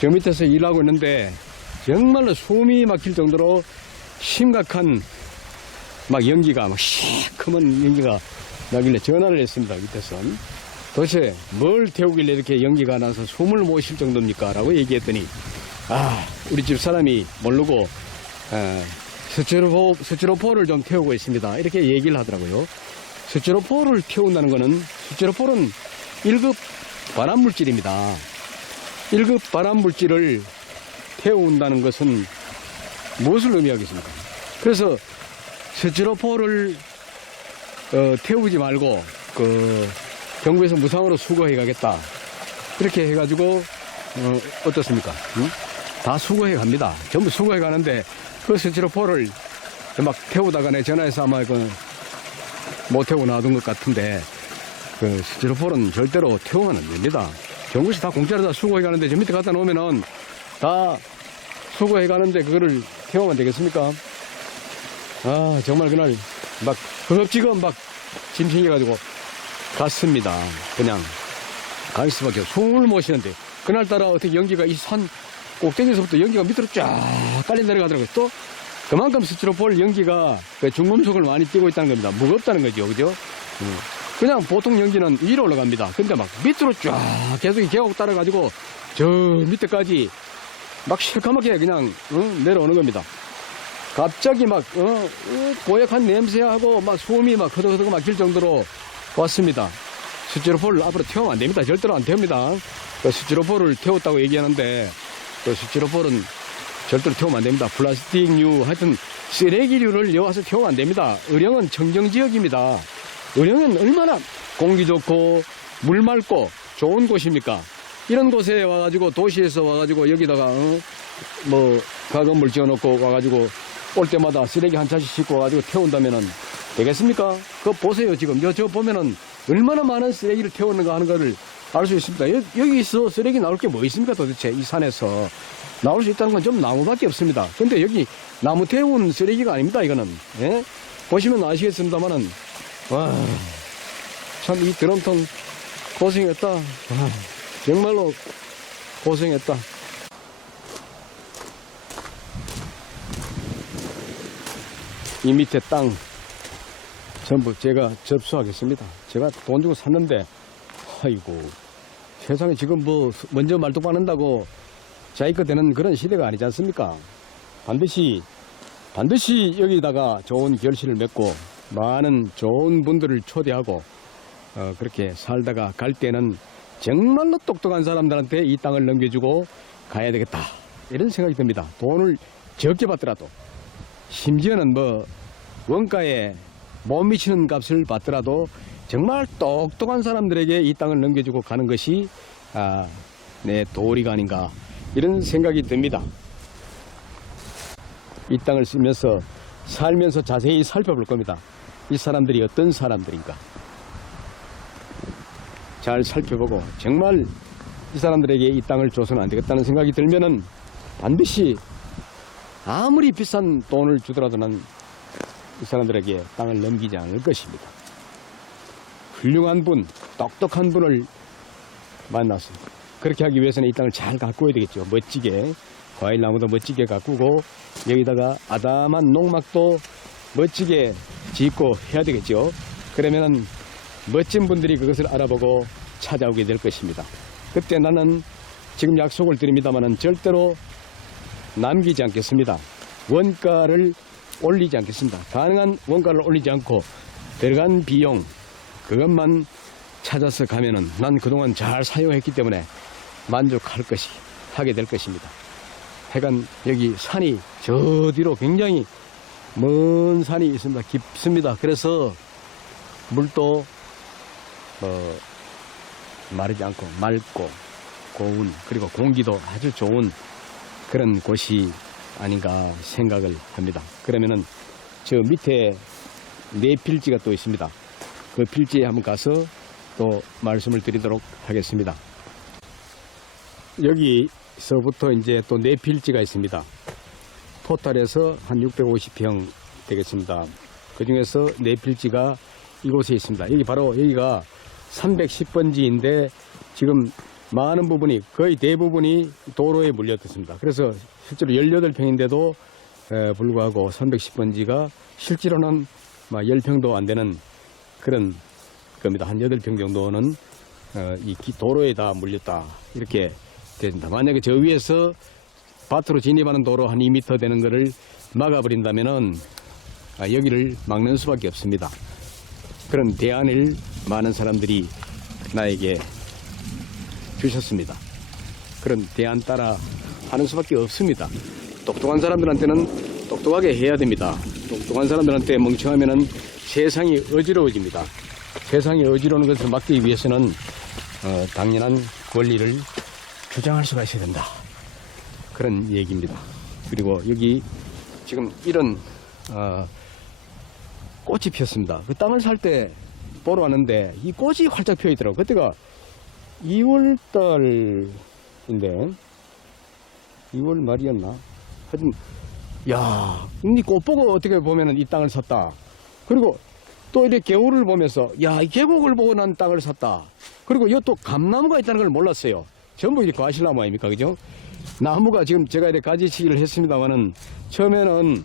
저 밑에서 일하고 있는데 정말로 숨이 막힐 정도로 심각한 막 연기가, 막 시커먼 연기가 나길래 전화를 했습니다. 밑에서 도대체 뭘 태우길래 이렇게 연기가 나서 숨을 못 쉴 정도입니까? 라고 얘기했더니 우리 집 사람이 모르고 스티로폴을 좀 태우고 있습니다. 이렇게 얘기를 하더라고요. 스티로폴을 태운다는 거는, 스티로폴은 1급 발암물질입니다. 1급 발암물질을 태운다는 것은 무엇을 의미하겠습니까? 그래서 스티로폴을 태우지 말고 정부에서 무상으로 수거해 가겠다, 이렇게 해가지고 어떻습니까? 응? 다 수거해 갑니다. 전부 수거해 가는데 그 스티로폴을 막 태우다가 내 전화해서 아마 못 태우고 놔둔 것 같은데, 그 스티로폴은 절대로 태우면 안 됩니다. 정부에서 다 공짜로 다 수거해 가는데 저 밑에 갖다 놓으면은 다 수거해 가는데 그거를 태우면 되겠습니까? 정말 그날 막 허겁지겁 막 짐 챙겨가지고 갔습니다. 그냥 갈 수밖에 없어. 숨을 못 쉬는데 그날따라 어떻게 연기가 이 산 꼭대기에서부터 연기가 밑으로 쫙 빨리 내려가더라고요. 또 그만큼 스티로폴 연기가 중금속을 많이 띄고 있다는 겁니다. 무겁다는 거죠. 그죠? 그냥 보통 연기는 위로 올라갑니다. 근데 막 밑으로 쫙 계속 계곡 따라가지고 저 밑에까지 막 실카맣게 그냥 내려오는 겁니다. 갑자기 막 고약한 냄새하고 막 숨이 막 허덕허덕 막힐 정도로 왔습니다. 스티로폴을 앞으로 태우면 안 됩니다. 절대로 안 태웁니다. 스티로폴을 태웠다고 얘기하는데 스티로폴은 절대로 태우면 안 됩니다. 플라스틱류, 하여튼 쓰레기류를 여와서 태우면 안 됩니다. 의령은 청정지역입니다. 의령은 얼마나 공기 좋고 물 맑고 좋은 곳입니까? 이런 곳에 와가지고 도시에서 와가지고 여기다가 가건물 지어놓고 와가지고 올 때마다 쓰레기 한 차씩 싣고 와가지고 태운다면은 되겠습니까? 그거 보세요. 지금 저 보면은 얼마나 많은 쓰레기를 태웠는가 하는 것을 알 수 있습니다. 여기서 쓰레기 나올 게 뭐 있습니까? 도대체 이 산에서 나올 수 있다는 건 좀 나무밖에 없습니다. 근데 여기 나무 태운 쓰레기가 아닙니다. 이거는. 예? 보시면 아시겠습니다만은 와, 참 이 드럼통 고생했다. 와, 정말로 고생했다. 이 밑에 땅 전부 제가 접수하겠습니다. 제가 돈 주고 샀는데, 아이고, 세상에 지금 뭐 먼저 말뚝 박는다고 자기 거 되는 그런 시대가 아니지 않습니까? 반드시 여기다가 좋은 결실을 맺고 많은 좋은 분들을 초대하고 그렇게 살다가 갈 때는 정말로 똑똑한 사람들한테 이 땅을 넘겨주고 가야 되겠다, 이런 생각이 듭니다. 돈을 적게 받더라도, 심지어는 뭐 원가에 못 미치는 값을 받더라도 정말 똑똑한 사람들에게 이 땅을 넘겨주고 가는 것이 내 도리가 아닌가, 이런 생각이 듭니다. 이 땅을 살면서 자세히 살펴볼 겁니다. 이 사람들이 어떤 사람들인가 잘 살펴보고, 정말 이 사람들에게 이 땅을 줘서는 안 되겠다는 생각이 들면은 반드시 아무리 비싼 돈을 주더라도 난 이 사람들에게 땅을 넘기지 않을 것입니다. 훌륭한 분, 똑똑한 분을 만났습니다. 그렇게 하기 위해서는 이 땅을 잘 가꾸어야 되겠죠. 멋지게, 과일나무도 멋지게 가꾸고, 여기다가 아담한 농막도 멋지게 짓고 해야 되겠죠. 그러면은 멋진 분들이 그것을 알아보고 찾아오게 될 것입니다. 그때 나는 지금 약속을 드립니다만은 절대로 남기지 않겠습니다. 원가를 올리지 않겠습니다. 가능한 원가를 올리지 않고 들어간 비용 그것만 찾아서 가면은 난 그동안 잘 사용했기 때문에 하게 될 것입니다. 하여간 여기 산이 저 뒤로 굉장히 먼 산이 있습니다. 깊습니다. 그래서 물도 마르지 않고 맑고 고운, 그리고 공기도 아주 좋은 그런 곳이 아닌가 생각을 합니다. 그러면은 저 밑에 네 필지가 또 있습니다. 그 필지에 한번 가서 또 말씀을 드리도록 하겠습니다. 여기서부터 이제 또 네 필지가 있습니다. 토탈에서 한 650평 되겠습니다. 그 중에서 네 필지가 이곳에 있습니다. 여기가 310번지인데 지금 많은 부분이, 거의 대부분이 도로에 물려졌습니다. 그래서 실제로 18평인데도 불구하고 310번지가 실제로는 10평도 안 되는 그런 겁니다. 한 8평 정도는 이 도로에 다 물렸다, 이렇게 됩니다. 만약에 저 위에서 밭으로 진입하는 도로 한 2m 되는 것을 막아버린다면은 여기를 막는 수밖에 없습니다. 그런 대안을 많은 사람들이 나에게 주셨습니다. 그런 대안 따라 하는 수밖에 없습니다. 똑똑한 사람들한테는 똑똑하게 해야 됩니다. 똑똑한 사람들한테 멍청하면은 세상이 어지러워집니다. 세상이 어지러운 것을 막기 위해서는 당연한 권리를 주장할 수가 있어야 된다, 그런 얘기입니다. 그리고 여기 지금 이런 꽃이 피었습니다. 그 땅을 살 때 보러 왔는데 이 꽃이 활짝 피어 있더라고요. 그때가 2월달인데 2월 말이었나? 하여튼 야, 이 꽃 보고 어떻게 보면은 이 땅을 샀다. 그리고 또 이렇게 개울을 보면서 야, 이 계곡을 보고 난 땅을 샀다. 그리고 이 또 감나무가 있다는 걸 몰랐어요. 전부 이렇게 과실나무 아닙니까, 그죠? 나무가 지금 제가 이렇게 가지치기를 했습니다만은 처음에는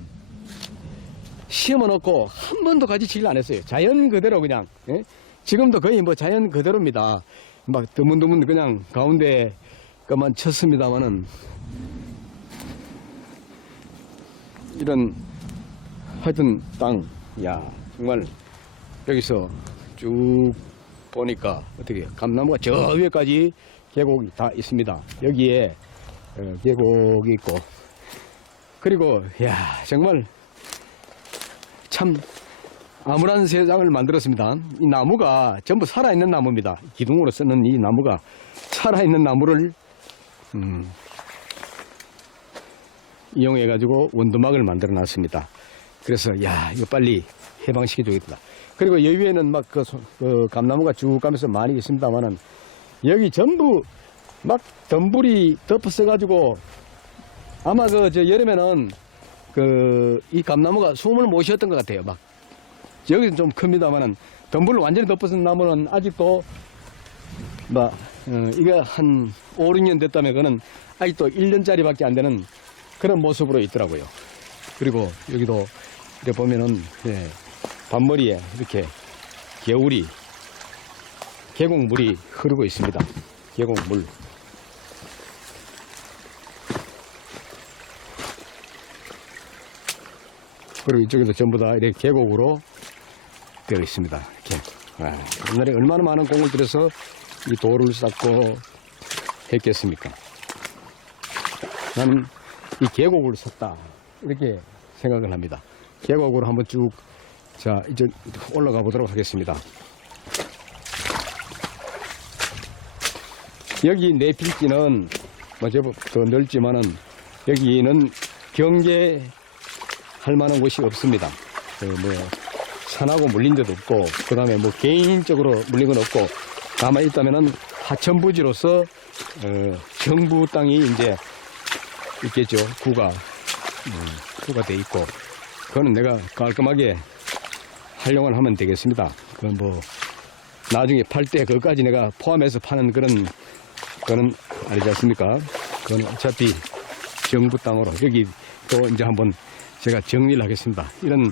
심어 놓고 한 번도 가지치기를 안 했어요. 자연 그대로 그냥. 예? 지금도 거의 뭐 자연 그대로입니다. 막 드문드문 그냥 가운데 것만 쳤습니다만은 이런 하여튼 땅, 야, 정말 여기서 쭉 보니까 어떻게 감나무가 저 위에까지 계곡이 다 있습니다. 여기에 계곡이 있고, 그리고 야, 정말 참 암울한 세상을 만들었습니다. 이 나무가 전부 살아있는 나무입니다. 기둥으로 쓰는 이 나무가 살아있는 나무를 이용해 가지고 원두막을 만들어 놨습니다. 그래서 야 이거 빨리 해방시켜주겠다. 그리고 여기에는 막 그 감나무가 쭉 가면서 많이 있습니다만은 여기 전부 막 덤불이 덮어서가지고 아마 그 저 여름에는 그 이 감나무가 숨을 못 쉬었던 것 같아요. 막 여기는 좀 큽니다만은 덤불을 완전히 덮어서 나무는 아직도 막 이게 한 5, 6년 됐다면 그거는 아직도 1년짜리밖에 안 되는 그런 모습으로 있더라고요. 그리고 여기도 이렇게 보면은 예, 밤머리에 이렇게 겨울이 계곡물이 흐르고 있습니다. 계곡물. 그리고 이쪽에도 전부 다 이렇게 계곡으로 되어 있습니다. 이렇게. 옛날에 얼마나 많은 공을 들여서 이 돌을 쌓고 했겠습니까? 나는 이 계곡을 샀다. 이렇게 생각을 합니다. 계곡으로 한번 쭉, 자, 이제 올라가 보도록 하겠습니다. 여기 내필지는 뭐 제법 더 넓지만은 여기는 경계할 만한 곳이 없습니다. 뭐 산하고 물린 데도 없고, 그 다음에 뭐 개인적으로 물린 건 없고, 다만 있다면은 하천부지로서 정부 땅이 이제 있겠죠. 구가 돼 있고, 그거는 내가 깔끔하게 활용을 하면 되겠습니다. 그건 뭐 나중에 팔 때 그것까지 내가 포함해서 파는 그런 거는 아니지 않습니까? 그건 어차피 정부 땅으로 여기 또 이제 한번 제가 정리를 하겠습니다. 이런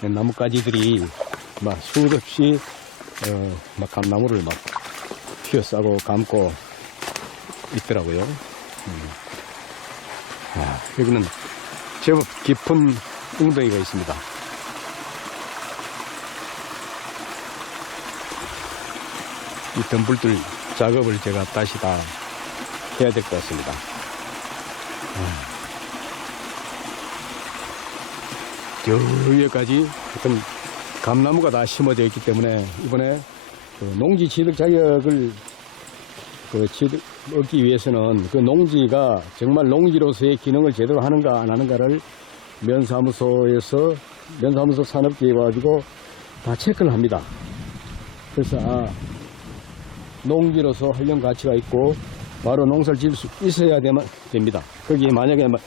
나뭇가지들이 막 수없이 막 감나무를 막 휘어싸고 감고 있더라고요. 여기는 제법 깊은 웅덩이가 있습니다. 이 덤불들 작업을 제가 다시 다 해야 될 것 같습니다. 저 위에까지 어떤 감나무가 다 심어져 있기 때문에 이번에 그 농지 취득 자격을 얻기 위해서는 그 농지가 정말 농지로서의 기능을 제대로 하는가 안 하는가를 면사무소 산업계에 와가지고 다 체크를 합니다. 그래서 농지로서 활용 가치가 있고 바로 농사를 지을 수 있어야 됩니다. 거기에 만약에 막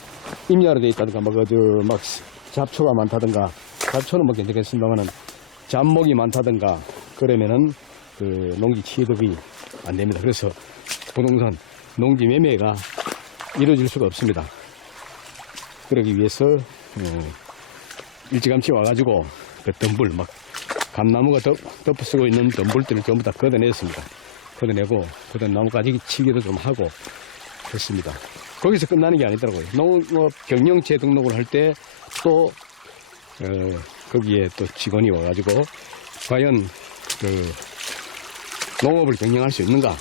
임야로 되어 있다든가 막 잡초가 많다든가, 잡초는 뭐 괜찮겠습니다만은 잡목이 많다든가 그러면은 그 농지 취득이 안 됩니다. 그래서 부동산 농지 매매가 이루어질 수가 없습니다. 그러기 위해서 일찌감치 와가지고 그 덤불 막 감나무가 덮어쓰고 있는 덤불들을 전부 다 걷어냈습니다. 걷어내고 그다음 나무가지 치기도 좀 하고 그렇습니다. 거기서 끝나는 게 아니더라고요. 농업 경영체 등록을 할 때 또 거기에 또 직원이 와가지고 과연 그 농업을 경영할 수 있는가,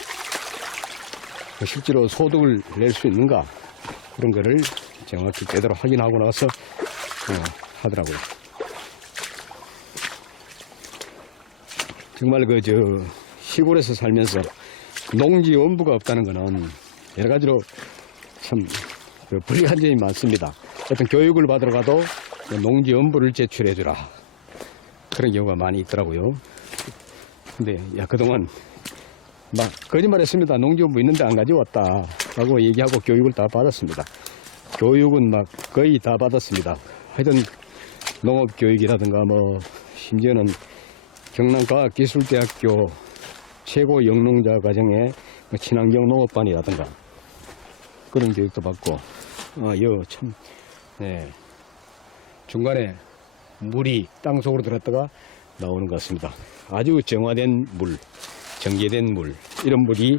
실제로 소득을 낼 수 있는가, 그런 거를 정확히 제대로 확인하고 나서 하더라고요. 정말 시골에서 살면서 농지원부가 없다는 거는 여러 가지로 참 불리한 점이 많습니다. 어떤 교육을 받으러 가도 농지원부를 제출해주라, 그런 경우가 많이 있더라고요. 근데 그동안 막 거짓말했습니다. 농지원부 있는데 안 가져왔다 라고 얘기하고 교육을 다 받았습니다. 교육은 막 거의 다 받았습니다. 하여튼 농업교육이라든가 뭐 심지어는 경남과학기술대학교 최고 영농자 과정의 친환경 농업반이라든가 그런 교육도 받고, 참, 중간에 물이 땅속으로 들었다가 나오는 것 같습니다. 아주 정화된 물, 정제된 물, 이런 물이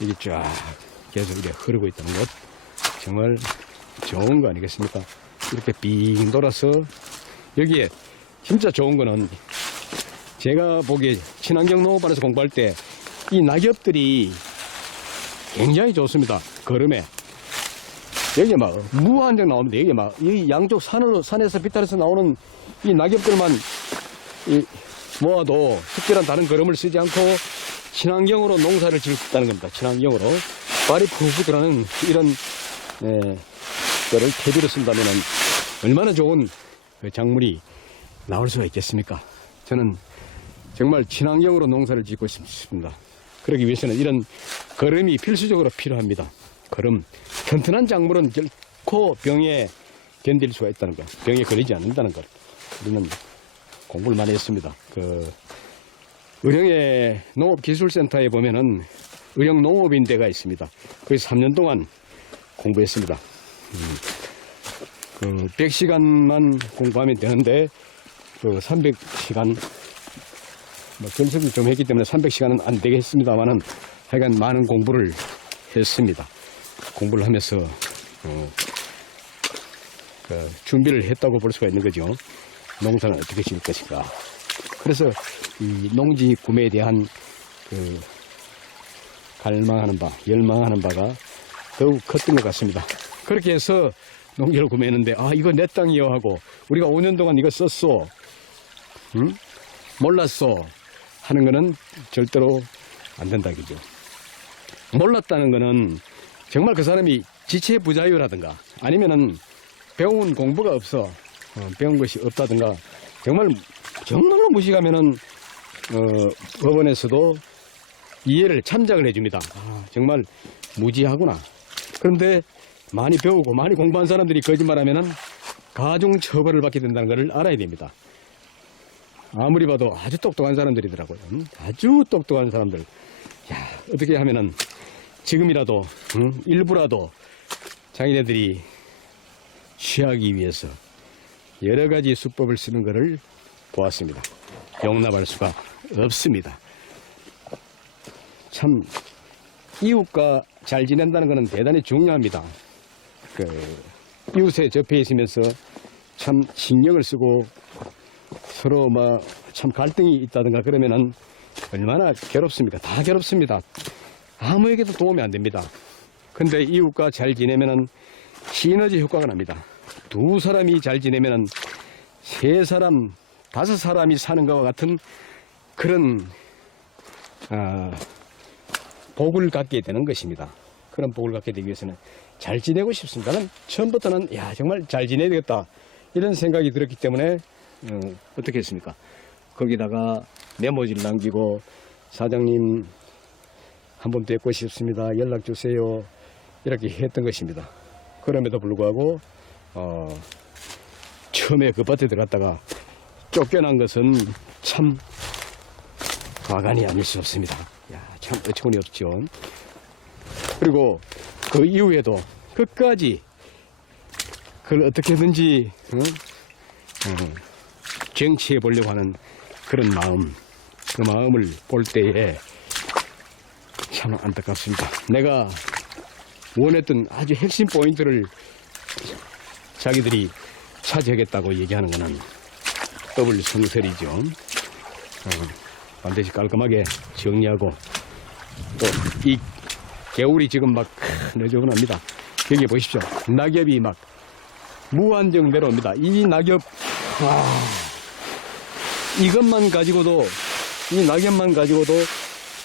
이게 쫙 계속 이렇게 흐르고 있다는 것, 정말 좋은 거 아니겠습니까? 이렇게 빙 돌아서 여기에 진짜 좋은 거는 제가 보기에 친환경 농업반에서 공부할 때 이 낙엽들이 굉장히 좋습니다. 걸음에. 여기 막 무한정 나옵니다. 여기 막 이 양쪽 산에서 비탈에서 나오는 이 낙엽들만 모아도 특별한 다른 걸음을 쓰지 않고 친환경으로 농사를 지을 수 있다는 겁니다. 친환경으로. 발이 푹푹 들어가는 이런 거를 퇴비로 쓴다면 얼마나 좋은 그 작물이 나올 수가 있겠습니까? 저는 정말 친환경으로 농사를 짓고 싶습니다. 그러기 위해서는 이런 거름이 필수적으로 필요합니다. 거름. 튼튼한 작물은 결코 병에 견딜 수가 있다는 것, 병에 걸리지 않는다는 것. 우리는 공부를 많이 했습니다. 의령의 농업기술센터에 보면은 의령 농업인대가 있습니다. 거기서 3년 동안 공부했습니다. 100시간만 공부하면 되는데 300시간 견습을 좀 했기 때문에 300시간은 안 되겠습니다만은 하여간 많은 공부를 했습니다. 공부를 하면서 준비를 했다고 볼 수가 있는 거죠. 농사는 어떻게 지을 것인가. 그래서 이 농지 구매에 대한 갈망하는 바, 열망하는 바가 더욱 컸던 것 같습니다. 그렇게 해서 농지를 구매했는데, 이거 내 땅이요 하고, 우리가 5년 동안 이거 썼어. 응? 몰랐어. 하는 거는 절대로 안 된다, 그죠? 몰랐다는 거는 정말 그 사람이 지체부자유라든가, 아니면은 배운 공부가 없어. 배운 것이 없다든가, 정말로 무식하면은, 법원에서도 이해를 참작을 해줍니다. 정말 무지하구나. 그런데 많이 배우고 많이 공부한 사람들이 거짓말하면은 가중 처벌을 받게 된다는 것을 알아야 됩니다. 아무리 봐도 아주 똑똑한 사람들이더라고요. 아주 똑똑한 사람들. 야, 어떻게 하면은 지금이라도 일부라도 자기네들이 취하기 위해서 여러 가지 수법을 쓰는 것을 보았습니다. 용납할 수가 없습니다. 참 이웃과 잘 지낸다는 것은 대단히 중요합니다. 이웃에 접해 있으면서 참 신경을 쓰고 서로 참 갈등이 있다든가 그러면은 얼마나 괴롭습니까? 다 괴롭습니다. 아무에게도 도움이 안 됩니다. 근데 이웃과 잘 지내면은 시너지 효과가 납니다. 두 사람이 잘 지내면은 세 사람, 다섯 사람이 사는 것과 같은 그런 복을 갖게 되는 것입니다. 그런 복을 갖게 되기 위해서는 잘 지내고 싶습니다. 나는 처음부터는 정말 잘 지내야 되겠다 이런 생각이 들었기 때문에 어떻게 했습니까? 거기다가 메모지를 남기고 사장님 한번 뵙고 싶습니다. 연락 주세요. 이렇게 했던 것입니다. 그럼에도 불구하고 처음에 그 밭에 들어갔다가 쫓겨난 것은 참 과간이 아닐 수 없습니다. 참 어처구니 없죠. 그리고 그 이후에도 끝까지 그걸 어떻게든지 쟁취해 보려고 하는 그런 마음, 그 마음을 볼 때에 참 안타깝습니다. 내가 원했던 아주 핵심 포인트를 자기들이 차지하겠다고 얘기하는 것은 더블 성설이죠. 반드시 깔끔하게 정리하고 또 이 개울이 지금 막 너저분합니다. 여기 보십시오. 낙엽이 막 무한정 내려옵니다. 이 낙엽 이것만 가지고도 이 낙엽만 가지고도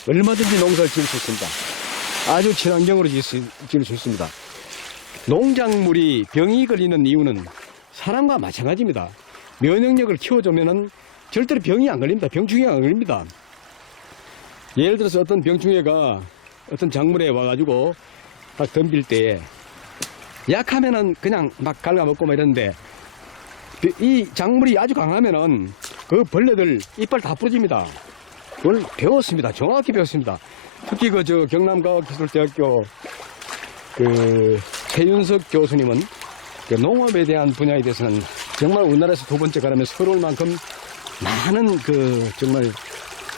얼마든지 농사를 지을 수 있습니다. 아주 친환경으로 지을 수 있습니다. 농작물이 병이 걸리는 이유는 사람과 마찬가지입니다. 면역력을 키워주면은 절대로 병이 안 걸립니다. 병충해가 안 걸립니다. 예를 들어서 어떤 병충해가 어떤 작물에 와가지고 딱 덤빌 때에 약하면은 그냥 막 갉아먹고 막 이러는데 이 작물이 아주 강하면은 그 벌레들 이빨 다 부러집니다. 그걸 배웠습니다. 정확히 배웠습니다. 특히 경남과학기술대학교 최윤석 교수님은 농업에 대한 분야에 대해서는 정말 우리나라에서 두 번째 가라면 서러울 만큼 많은 정말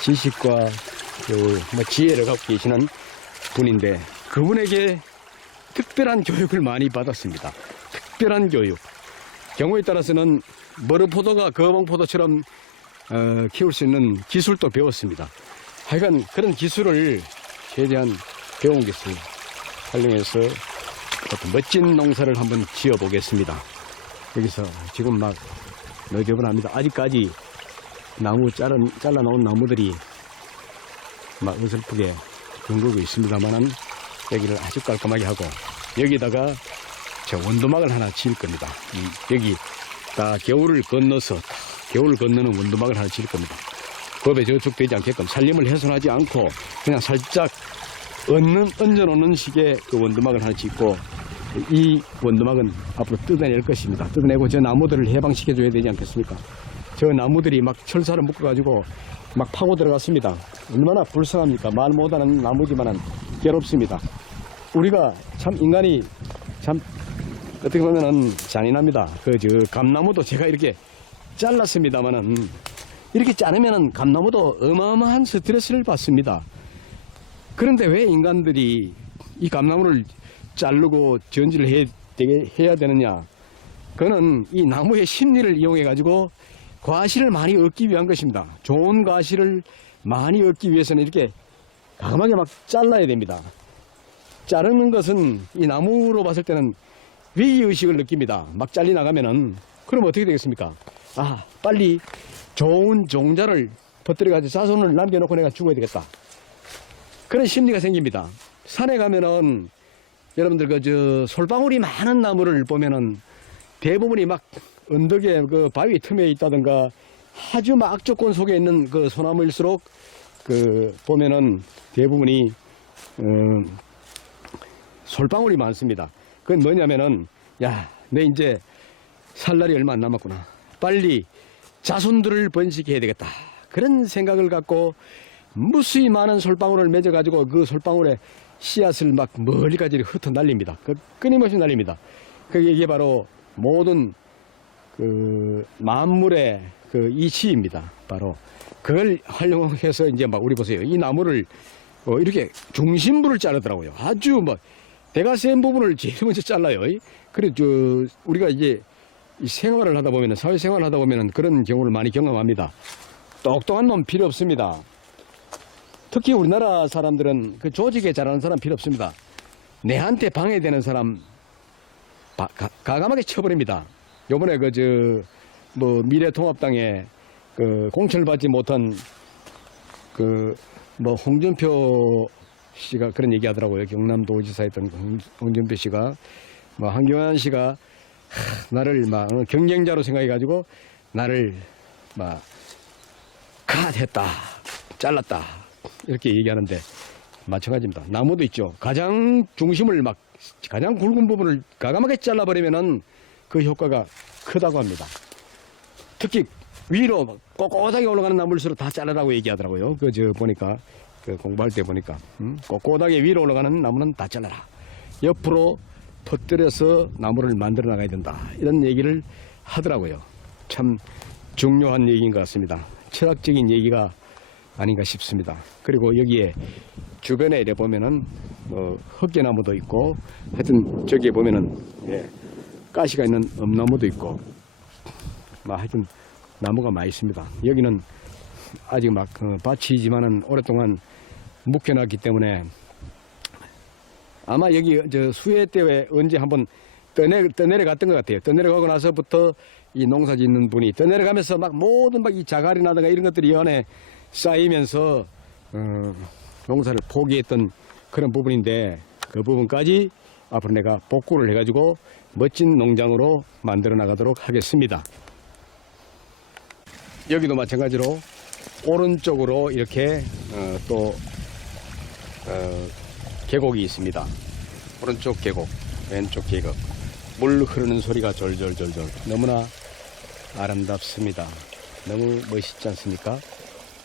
지식과 지혜를 갖고 계시는 분인데 그분에게 특별한 교육을 많이 받았습니다. 특별한 교육. 경우에 따라서는 머루포도가 거봉포도처럼 키울 수 있는 기술도 배웠습니다. 하여간 그런 기술을 최대한 배운 것을 활용해서 어떤 멋진 농사를 한번 지어 보겠습니다. 여기서 지금 막 너저분합니다. 아직까지 잘라놓은 나무들이 막 어설프게 둥글고 있습니다만은 여기를 아주 깔끔하게 하고 여기다가 저 원두막을 하나 지을 겁니다. 여기 다 겨울을 건너서 겨울 건너는 원두막을 하나 지을 겁니다. 법에 저촉되지 않게끔 산림을 훼손하지 않고 그냥 살짝 얹어놓는 식의 그 원두막을 하나 짓고 이 원두막은 앞으로 뜯어낼 것입니다. 뜯어내고 저 나무들을 해방시켜줘야 되지 않겠습니까? 저 나무들이 막 철사를 묶어가지고 막 파고 들어갔습니다. 얼마나 불쌍합니까? 말 못하는 나무지만은 괴롭습니다. 우리가 참 인간이 참 어떻게 보면은 잔인합니다. 감나무도 제가 이렇게 잘랐습니다만은 이렇게 자르면은 감나무도 어마어마한 스트레스를 받습니다. 그런데 왜 인간들이 이 감나무를 자르고 전지를 해야 되느냐? 그거는 이 나무의 심리를 이용해 가지고 과실을 많이 얻기 위한 것입니다. 좋은 과실을 많이 얻기 위해서는 이렇게 과감하게 막 잘라야 됩니다. 자르는 것은 이 나무로 봤을 때는 위기의식을 느낍니다. 막 잘리 나가면은 그럼 어떻게 되겠습니까? 아, 빨리 좋은 종자를 퍼뜨려가지고 자손을 남겨놓고 내가 죽어야 되겠다. 그런 심리가 생깁니다. 산에 가면은 여러분들 솔방울이 많은 나무를 보면은 대부분이 막 언덕에 그 바위 틈에 있다든가 아주 막 악조건 속에 있는 그 소나무일수록 보면은 대부분이 솔방울이 많습니다. 그건 뭐냐면은 내 이제 살 날이 얼마 안 남았구나. 빨리 자손들을 번식해야 되겠다. 그런 생각을 갖고 무수히 많은 솔방울을 맺어가지고 그 솔방울에 씨앗을 막 멀리까지 흩어 날립니다. 끊임없이 날립니다. 이게 바로 모든 만물의 이치입니다. 바로 그걸 활용해서 이제 막 우리 보세요. 이 나무를 이렇게 중심부를 자르더라고요. 아주 막 대가 센 부분을 제일 먼저 잘라요. 그래 우리가 이제 이 생활을 하다 보면은 사회생활을 하다 보면은 그런 경우를 많이 경험합니다. 똑똑한 놈 필요 없습니다. 특히 우리나라 사람들은 그 조직에 잘하는 사람 필요 없습니다. 내한테 방해되는 사람 가감하게 쳐버립니다. 요번에 미래통합당에 공천을 받지 못한 홍준표 씨가 그런 얘기 하더라고요. 경남도지사였던 홍준표 씨가 한경환 씨가 나를 경쟁자로 생각해가지고 나를 컷했다, 잘랐다 이렇게 얘기하는데 마찬가지입니다. 나무도 있죠. 가장 중심을 가장 굵은 부분을 과감하게 잘라버리면은 그 효과가 크다고 합니다. 특히 위로 꼿꼿하게 올라가는 나무일수록 다 잘라라고 얘기하더라고요. 보니까 공부할 때 보니까 꼿꼿하게 위로 올라가는 나무는 다 잘라라. 옆으로 퍼뜨려서 나무를 만들어 나가야 된다. 이런 얘기를 하더라고요. 참 중요한 얘기인 것 같습니다. 철학적인 얘기가 아닌가 싶습니다. 그리고 여기에 주변에 이래 보면은 헛개나무도 있고 하여튼 저기에 보면은 가시가 있는 엄나무도 있고 하여튼 나무가 많이 있습니다. 여기는 아직 밭이지만은 오랫동안 묵혀놨기 때문에 아마 여기 수해 때 언제 한번 떠내려갔던 것 같아요. 떠내려가고 나서부터 이 농사 짓는 분이 떠내려가면서 모든 이 자갈이나든가 이런 것들이 이 안에 쌓이면서 농사를 포기했던 그런 부분인데 그 부분까지 앞으로 내가 복구를 해가지고 멋진 농장으로 만들어 나가도록 하겠습니다. 여기도 마찬가지로 오른쪽으로 이렇게 계곡이 있습니다. 오른쪽 계곡, 왼쪽 계곡, 물 흐르는 소리가 졸졸졸졸 너무나 아름답습니다. 너무 멋있지 않습니까?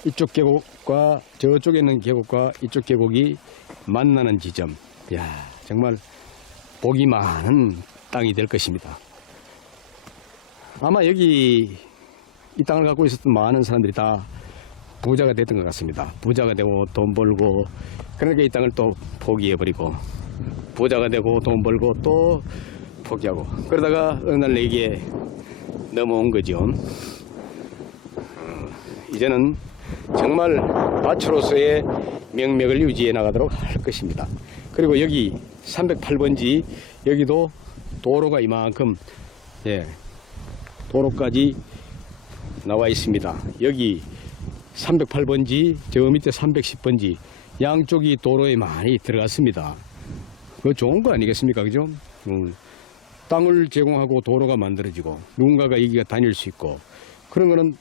이쪽 계곡과 저쪽에 있는 계곡과 이쪽 계곡이 만나는 지점, 정말 복이 많은 땅이 될 것입니다. 아마 여기 이 땅을 갖고 있었던 많은 사람들이 다 부자가 됐던 것 같습니다. 부자가 되고 돈 벌고 그러니까 이 땅을 또 포기해버리고 부자가 되고 돈 벌고 또 포기하고 그러다가 어느 날 내게 넘어온 거죠. 이제는 정말 밭으로서의 명맥을 유지해 나가도록 할 것입니다. 그리고 여기 308번지 여기도 도로가 이만큼 도로까지 나와 있습니다. 여기 308번지 저 밑에 310번지 양쪽이 도로에 많이 들어갔습니다. 그거 좋은 거 아니겠습니까? 그죠? 땅을 제공하고 도로가 만들어지고 누군가가 여기가 다닐 수 있고 그런 거는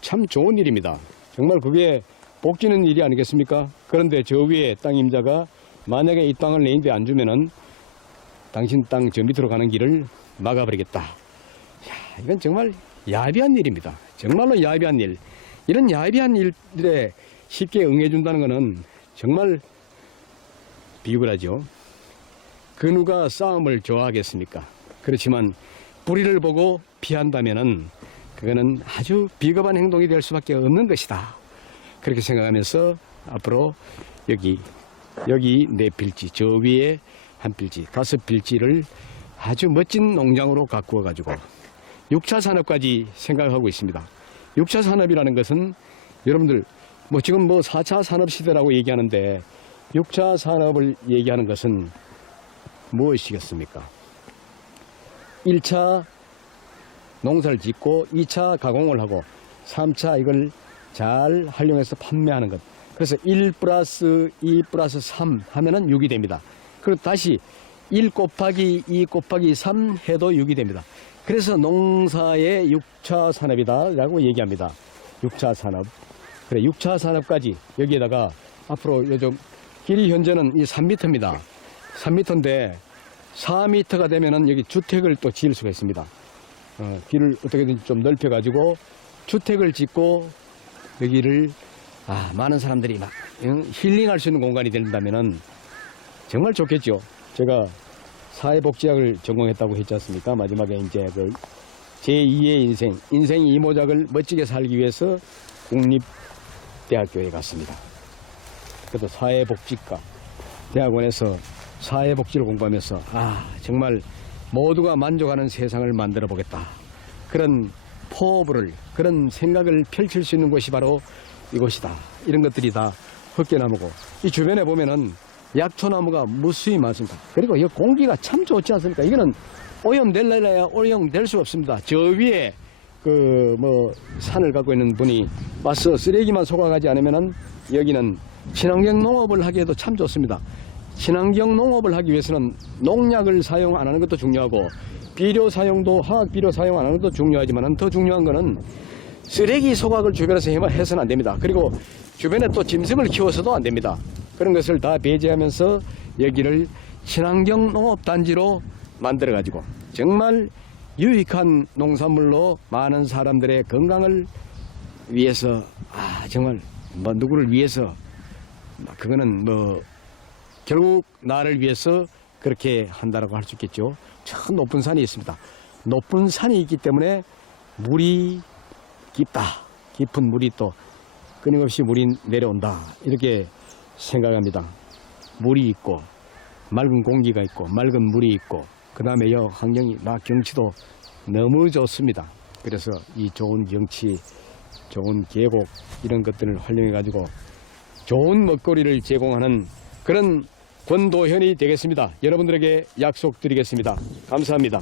참 좋은 일입니다. 정말 그게 복지는 일이 아니겠습니까? 그런데 저 위에 땅 임자가 만약에 이 땅을 내인데 안 주면은 당신 땅 저 밑으로 가는 길을 막아버리겠다. 야, 이건 정말 야비한 일입니다. 정말로 야비한 일. 이런 야비한 일에 쉽게 응해준다는 것은 정말 비굴하죠. 그 누가 싸움을 좋아하겠습니까? 그렇지만 불의를 보고 피한다면은 그거는 아주 비겁한 행동이 될 수밖에 없는 것이다. 그렇게 생각하면서 앞으로 여기 네 필지, 저 위에 한 필지, 5필지를 아주 멋진 농장으로 가꾸어 가지고 6차 산업까지 생각하고 있습니다. 6차 산업이라는 것은 여러분들 뭐 지금 뭐 4차 산업 시대라고 얘기하는데 6차 산업을 얘기하는 것은 무엇이겠습니까? 1차 농사를 짓고 2차 가공을 하고 3차 이걸 잘 활용해서 판매하는 것. 그래서 1 플러스 2 플러스 3 하면은 6이 됩니다. 그리고 다시 1 곱하기 2 곱하기 3 해도 6이 됩니다. 그래서 농사의 6차 산업이다라고 얘기합니다. 6차 산업. 그래, 6차 산업까지 여기에다가 앞으로 요즘 길이 현재는 이 3m입니다. 3m인데 4m가 되면은 여기 주택을 또 지을 수가 있습니다. 길을 어떻게든 좀 넓혀가지고 주택을 짓고 여기를 많은 사람들이 막 힐링할 수 있는 공간이 된다면은 정말 좋겠죠. 제가 사회복지학을 전공했다고 했지 않습니까? 마지막에 이제 그 제2의 인생 이모작을 멋지게 살기 위해서 국립대학교에 갔습니다. 그래서 사회복지과 대학원에서 사회복지를 공부하면서 정말 모두가 만족하는 세상을 만들어 보겠다. 그런 포부를, 그런 생각을 펼칠 수 있는 곳이 바로 이곳이다. 이런 것들이 다 헛개나무고 이 주변에 보면은 약초나무가 무수히 많습니다. 그리고 이 공기가 참 좋지 않습니까? 이거는 오염될래야 오염될 수 없습니다. 저 위에 산을 갖고 있는 분이 와서 쓰레기만 쏟아가지 않으면은 여기는 친환경 농업을 하기에도 참 좋습니다. 친환경 농업을 하기 위해서는 농약을 사용 안 하는 것도 중요하고 비료 사용도 화학 비료 사용 안 하는 것도 중요하지만 더 중요한 거는 쓰레기 소각을 주변에서 해서는 안 됩니다. 그리고 주변에 또 짐승을 키워서도 안 됩니다. 그런 것을 다 배제하면서 여기를 친환경 농업단지로 만들어 가지고 정말 유익한 농산물로 많은 사람들의 건강을 위해서 정말 누구를 위해서 그거는 결국 나를 위해서 그렇게 한다라고 할 수 있겠죠. 저 높은 산이 있습니다. 높은 산이 있기 때문에 물이 깊다. 깊은 물이 또 끊임없이 물이 내려온다. 이렇게 생각합니다. 물이 있고 맑은 공기가 있고 맑은 물이 있고 그 다음에 환경이 경치도 너무 좋습니다. 그래서 이 좋은 경치, 좋은 계곡 이런 것들을 활용해 가지고 좋은 먹거리를 제공하는 그런 권도현이 되겠습니다. 여러분들에게 약속드리겠습니다. 감사합니다.